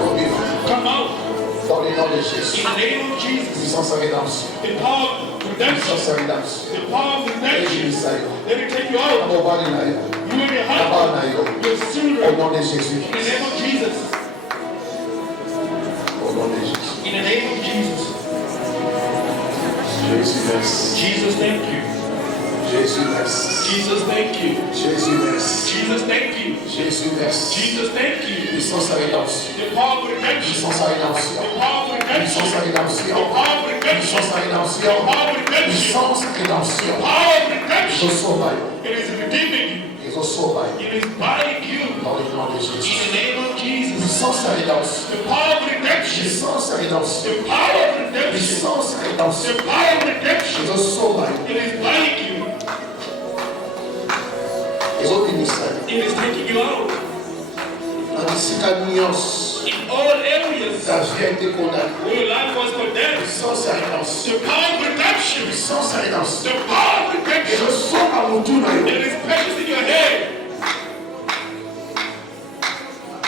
Obiba. Come out. Dans le nom de Jésus. In the name of Jesus. Puissance en rédemption. The power of redemption. Puissance en rédemption. The power of redemption. Jésus ça yo. Let it take you Na out. mon bal na yo. You and your Na bal husband, na yo. your Au children. nom de Jésus. In the name of Jesus. Au nom de Jésus. In the name of Jesus. Jésus merci. Jesus, thank you. Jésus merci. Jesus, thank you. Jésus merci. Jesus, thank you. Jésus merci. Jesus, thank you. Puissance en rédemption. The power of redemption. Puissance en rédemption. The power of redemption. Puissance en The rédemption. power of redemption. Puissance en The rédemption. power of redemption. Puissance en rédemption. The power of Ils redemption. ont sauvé. It is redeeming you. Ils ont sauvé. It is buying you. Dans le nom de In Jésus. the name of Jesus. Puissance en rédemption. The power of redemption. Puissance en rédemption. The power of redemption. Puissance en rédemption. The power of redemption. Ils ont sauvé. It is buying you. Ils ont ministère. It is taking you out. Dans les nuances, In all areas ta vie a été condamnée. where your life was condemned. Puissance en rédemption. The power of redemption. Puissance en rédemption. The power of Ils redemption. ont sauvé à mon tour. It is precious in your head.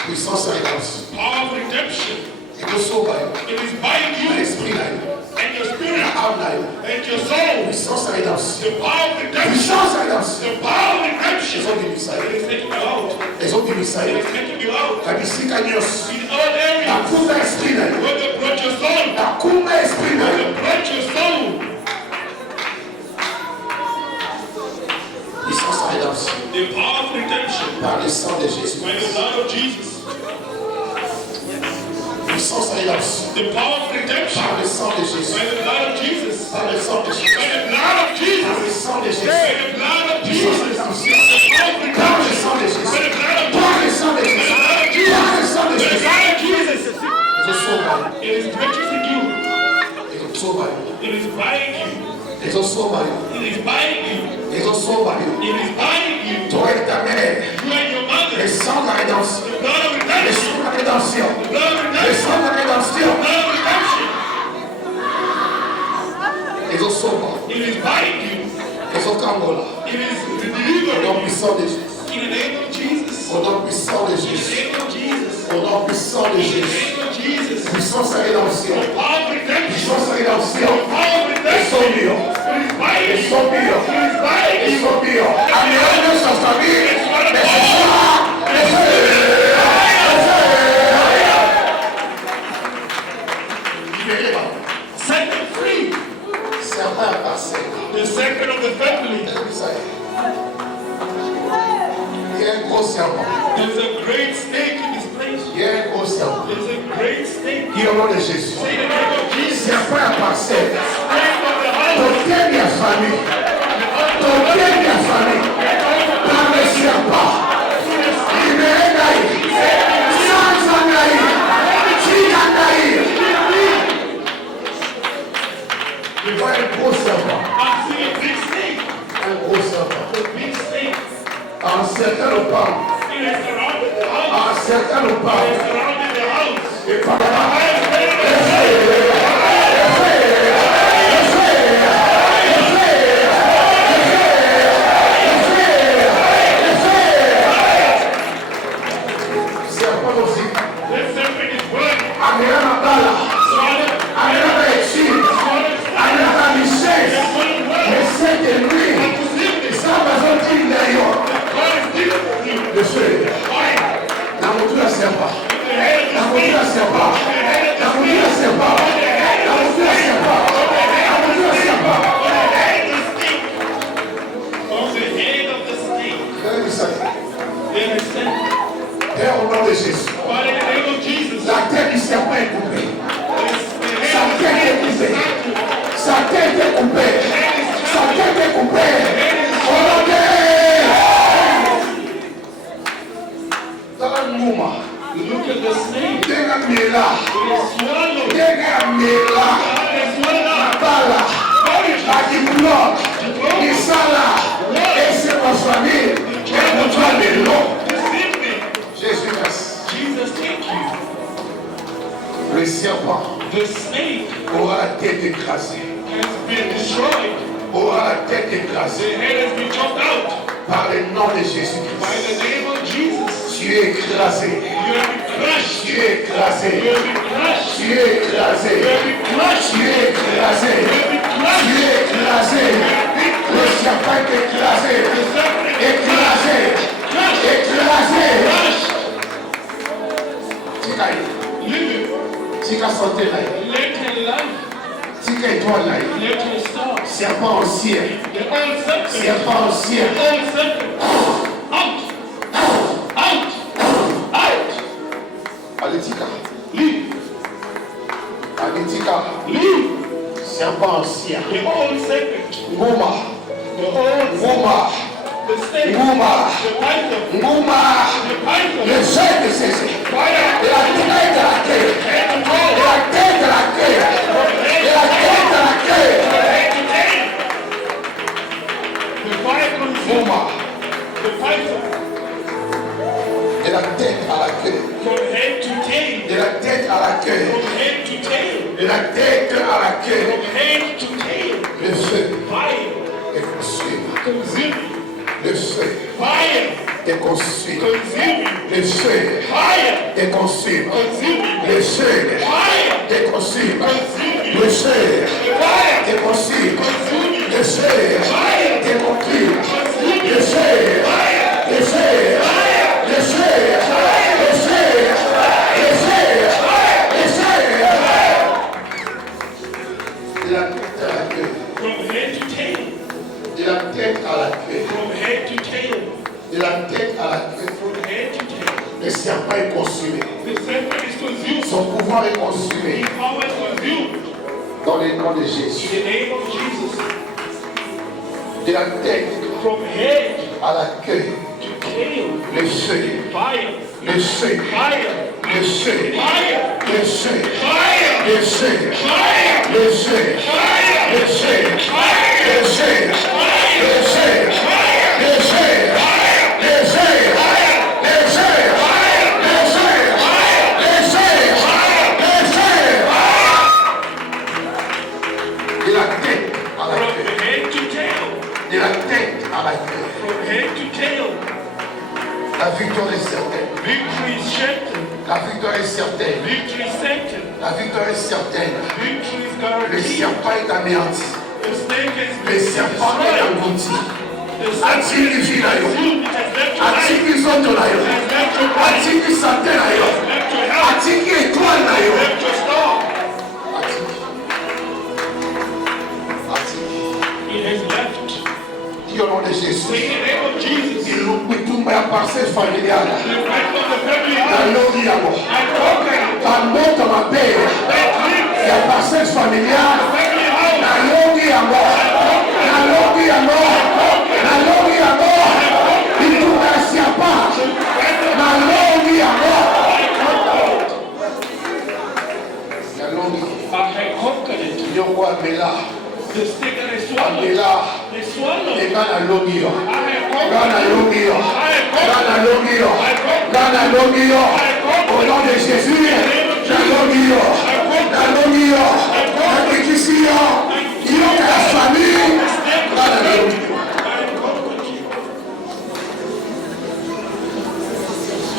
Puissance en rédemption. Power of redemption. Ils ont sauvé. It is buying you L'esprit là. and your spirit Âme là. and your soul. Puissance en rédemption. The power of redemption. Puissance en rédemption. The power of Ils redemption. ont ministère. It is taking you out. Ils ont ministère. It is taking you out. La musique à Dios. In all La areas cour d'esprit là. where they brought your soul. La cour d'esprit là. Where they brought your soul. Puissance en rédemption. The power of redemption. Par le sang de Jésus. By the blood of Jesus. Puissance en rédemption. The power of redemption. Par le sang de Jésus. By the blood of Jesus. Par le sang de Jésus. By the blood of Par Jesus. le sang de Jésus. By the blood of Puissance en Jesus. rédemption. The power of Par le redemption. sang de By Jésus. the blood of Par le sang de Jésus. Par le sang de By the Jésus. blood of Jesus. Ils ont sauvé. It is purchasing you. Ils ont sauvé. It is buying you. Ils ont sauvé. It is buying you. Ils ont sauvé. It is buying you. Toi et ta mère. You and your mother. Le sang de la rédemption. The blood of Le redemption. sang de la rédemption. The blood of Le redemption. sang de la rédemption. The blood of redemption. Ils ont sauvé. It is buying you. Ils ont cambolé. It is Au delivering nom you. puissant de Jésus. In the name of Jesus. Au nom puissant de In the Jésus. name of Jesus. Au nom puissant de In the Jésus. name of Jesus. Puissance à rédemption. The power of redemption. Puissance à rédemption. The power of Ils redemption. sont mieux. It is buying Ils you. sont mieux. It is buying Ils you. sont mieux. Améliorez sa famille. Mais ce soir, libérez-moi. Set them free. Certains passent. The second of the family. Il y a un gros serment. There's a great snake in this place. Il y a un gros serment. There's a great snake. Qui au nom de Jésus. Say the name of Jesus. Certains passent. Snake of the house. Toquez ma famille. Toquez ma famille. Par le serpent. Libérez Naï. Sans Naï. Tina Naï. Je vois un gros serpent. I'm seeing a big snake. Un gros serpent. A big snake. Un certain le parle. It is surrounded the house. Un certain le It parle. is surrounded the house. Et par là, serpent aussi. The serpent is burning. Améliorez ma balle. Swallowed. Améliorez ma échine. Améliorez ma richesse. Mais c'est de lui. Ça va sortir d'ailleurs. God is dealing with you. Le feu. La monture à serpent. La monture à serpent. La monture à serpent. La monture à serpent. La monture à serpent. On the head of the snake. Regardez ça. You understand? Père, au nom de Jésus. But in the name of Jesus, La tête du serpent est coupée. the Sa head tête est coupée. Sa tête est coupée. Sa tête est coupée. Au nom de Jésus. Dans le mouvement. Look at the snake. Denga mela. It is swallowed. Denga mela. It is swallowed up. Bala. Akibulok. Isala. Ese kwa famille. Kemutwa lelo. Deceive me. Jésus merci. Jesus, thank you. Le serpent The snake aura la tête écrasée. has been destroyed. Aura la tête écrasée The head has been chopped out par le nom de by Jésus-Christ. the name of Jesus. Tu es écrasé. You have been crushed. Tu es écrasé. You have been crushed. Tu es écrasé. You have been crushed. Tu es écrasé. You have been Tu crushed. es écrasé. Le serpent est écrasé. The serpent is Écrasé. crushed. Écrasé. Crushed. Tika Live tika santé là. it. Let her life. Tika étoile là. Let her stop. Serpent ancien. The old serpent. Serpent ancien. The old serpent. Out. Out. Out. Allez tika. Leave. Allez tika. Leave. Serpent ancien. The old serpent. Ngoma. The old Ngoma. The snake. Ngoma. The python. Ngoma. The python. Le chef de César. Fire. De la tête à la queue. Head to De toe. la tête à la queue. De la tête à la queue. Head to tail. The fire consumes Ngoma. the python De la tête à la queue. from head to tail. De la tête à la queue. From head to tail. De la tête à la queue. From head to tail. Le feu Fire. est consumé. Consuming. Le feu Fire. est consumé. Consuming. Le feu Fire. est consumé. Consuming. Le feu Fire. est consumé. Consuming. Le feu Fire. est consumé. Consuming. Le feu Fire. est consumé. Consuming. Le feu, le feu, le feu, le feu, le feu, le feu. De la tête à la queue. From head to tail. De la tête à la queue. From head to tail. De la tête à la queue. From head to tail. Le serpent est consumé. The serpent is consumed. Son pouvoir est consumé. His power is consumed. Dans le nom de In Jésus. the name of Jesus. De la tête From head à la queue. to tail. Le feu. Fire. Le feu. Fire. Le feu. Fire. Le feu. Fire. Le feu. Fire. Le feu. Fire. Le feu. Fire. Le feu. Le feu. Le feu. Le feu. Le feu. Le feu. Le feu. Le feu. De la tête à la From queue. head to tail. De la tête à la queue. From head to tail. La victoire est certaine. Victory is certain. La victoire est certaine. Victory is certain. La victoire est certaine. Victory is Le guaranteed. serpent est anéanti. The snake has Le been serpent est destroyed. englouti. The serpent Atili vi na yo. has left your life. Atili zoto na yo. Has left your body. Atili santé na yo. Left your health. Atili étoile na yo. Left your star. Atili. Atili. It has left. Dis au nom de Jésus. In the name of Jesus. Il nous tombe à parcelle familiale. The fight of the family La house. longue yamo. I conquer it. Pamota mapere. That lives. Ya parcelle familiale. Family house. La longue yamo. La longue yamo. La longue yamo. Il nous remercie pas. La longue yamo. La longue. I have conquered it. Yoko amela. The snake that I swallowed. Amela. They swallowed. Ega na longue yo. I have Ega na conquered it. longue yo. I have Ega conquered na longue yo. Ega na longue yo. Au nom de Jésus. La longue yo. La longue yo. La béquissi yo. Yo que la famille. Ega na longue yo.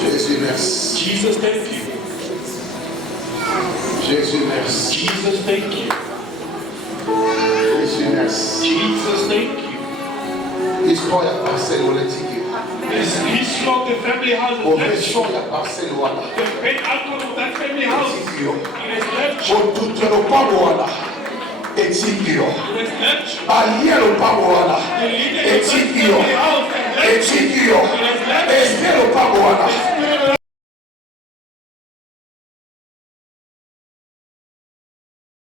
Jésus merci. Jesus, thank you. Jésus merci. Jesus, thank you. Jésus merci. Jesus, thank you. Histoire ya parcelle politique. This history of the family house is Au left. méchant ya parcelle wana. The great outcome of that family house Etikio. it has left you. Au tout le pango wana. Etikio. It has left you. Allié le pango wana. The leader of that Etikio. family house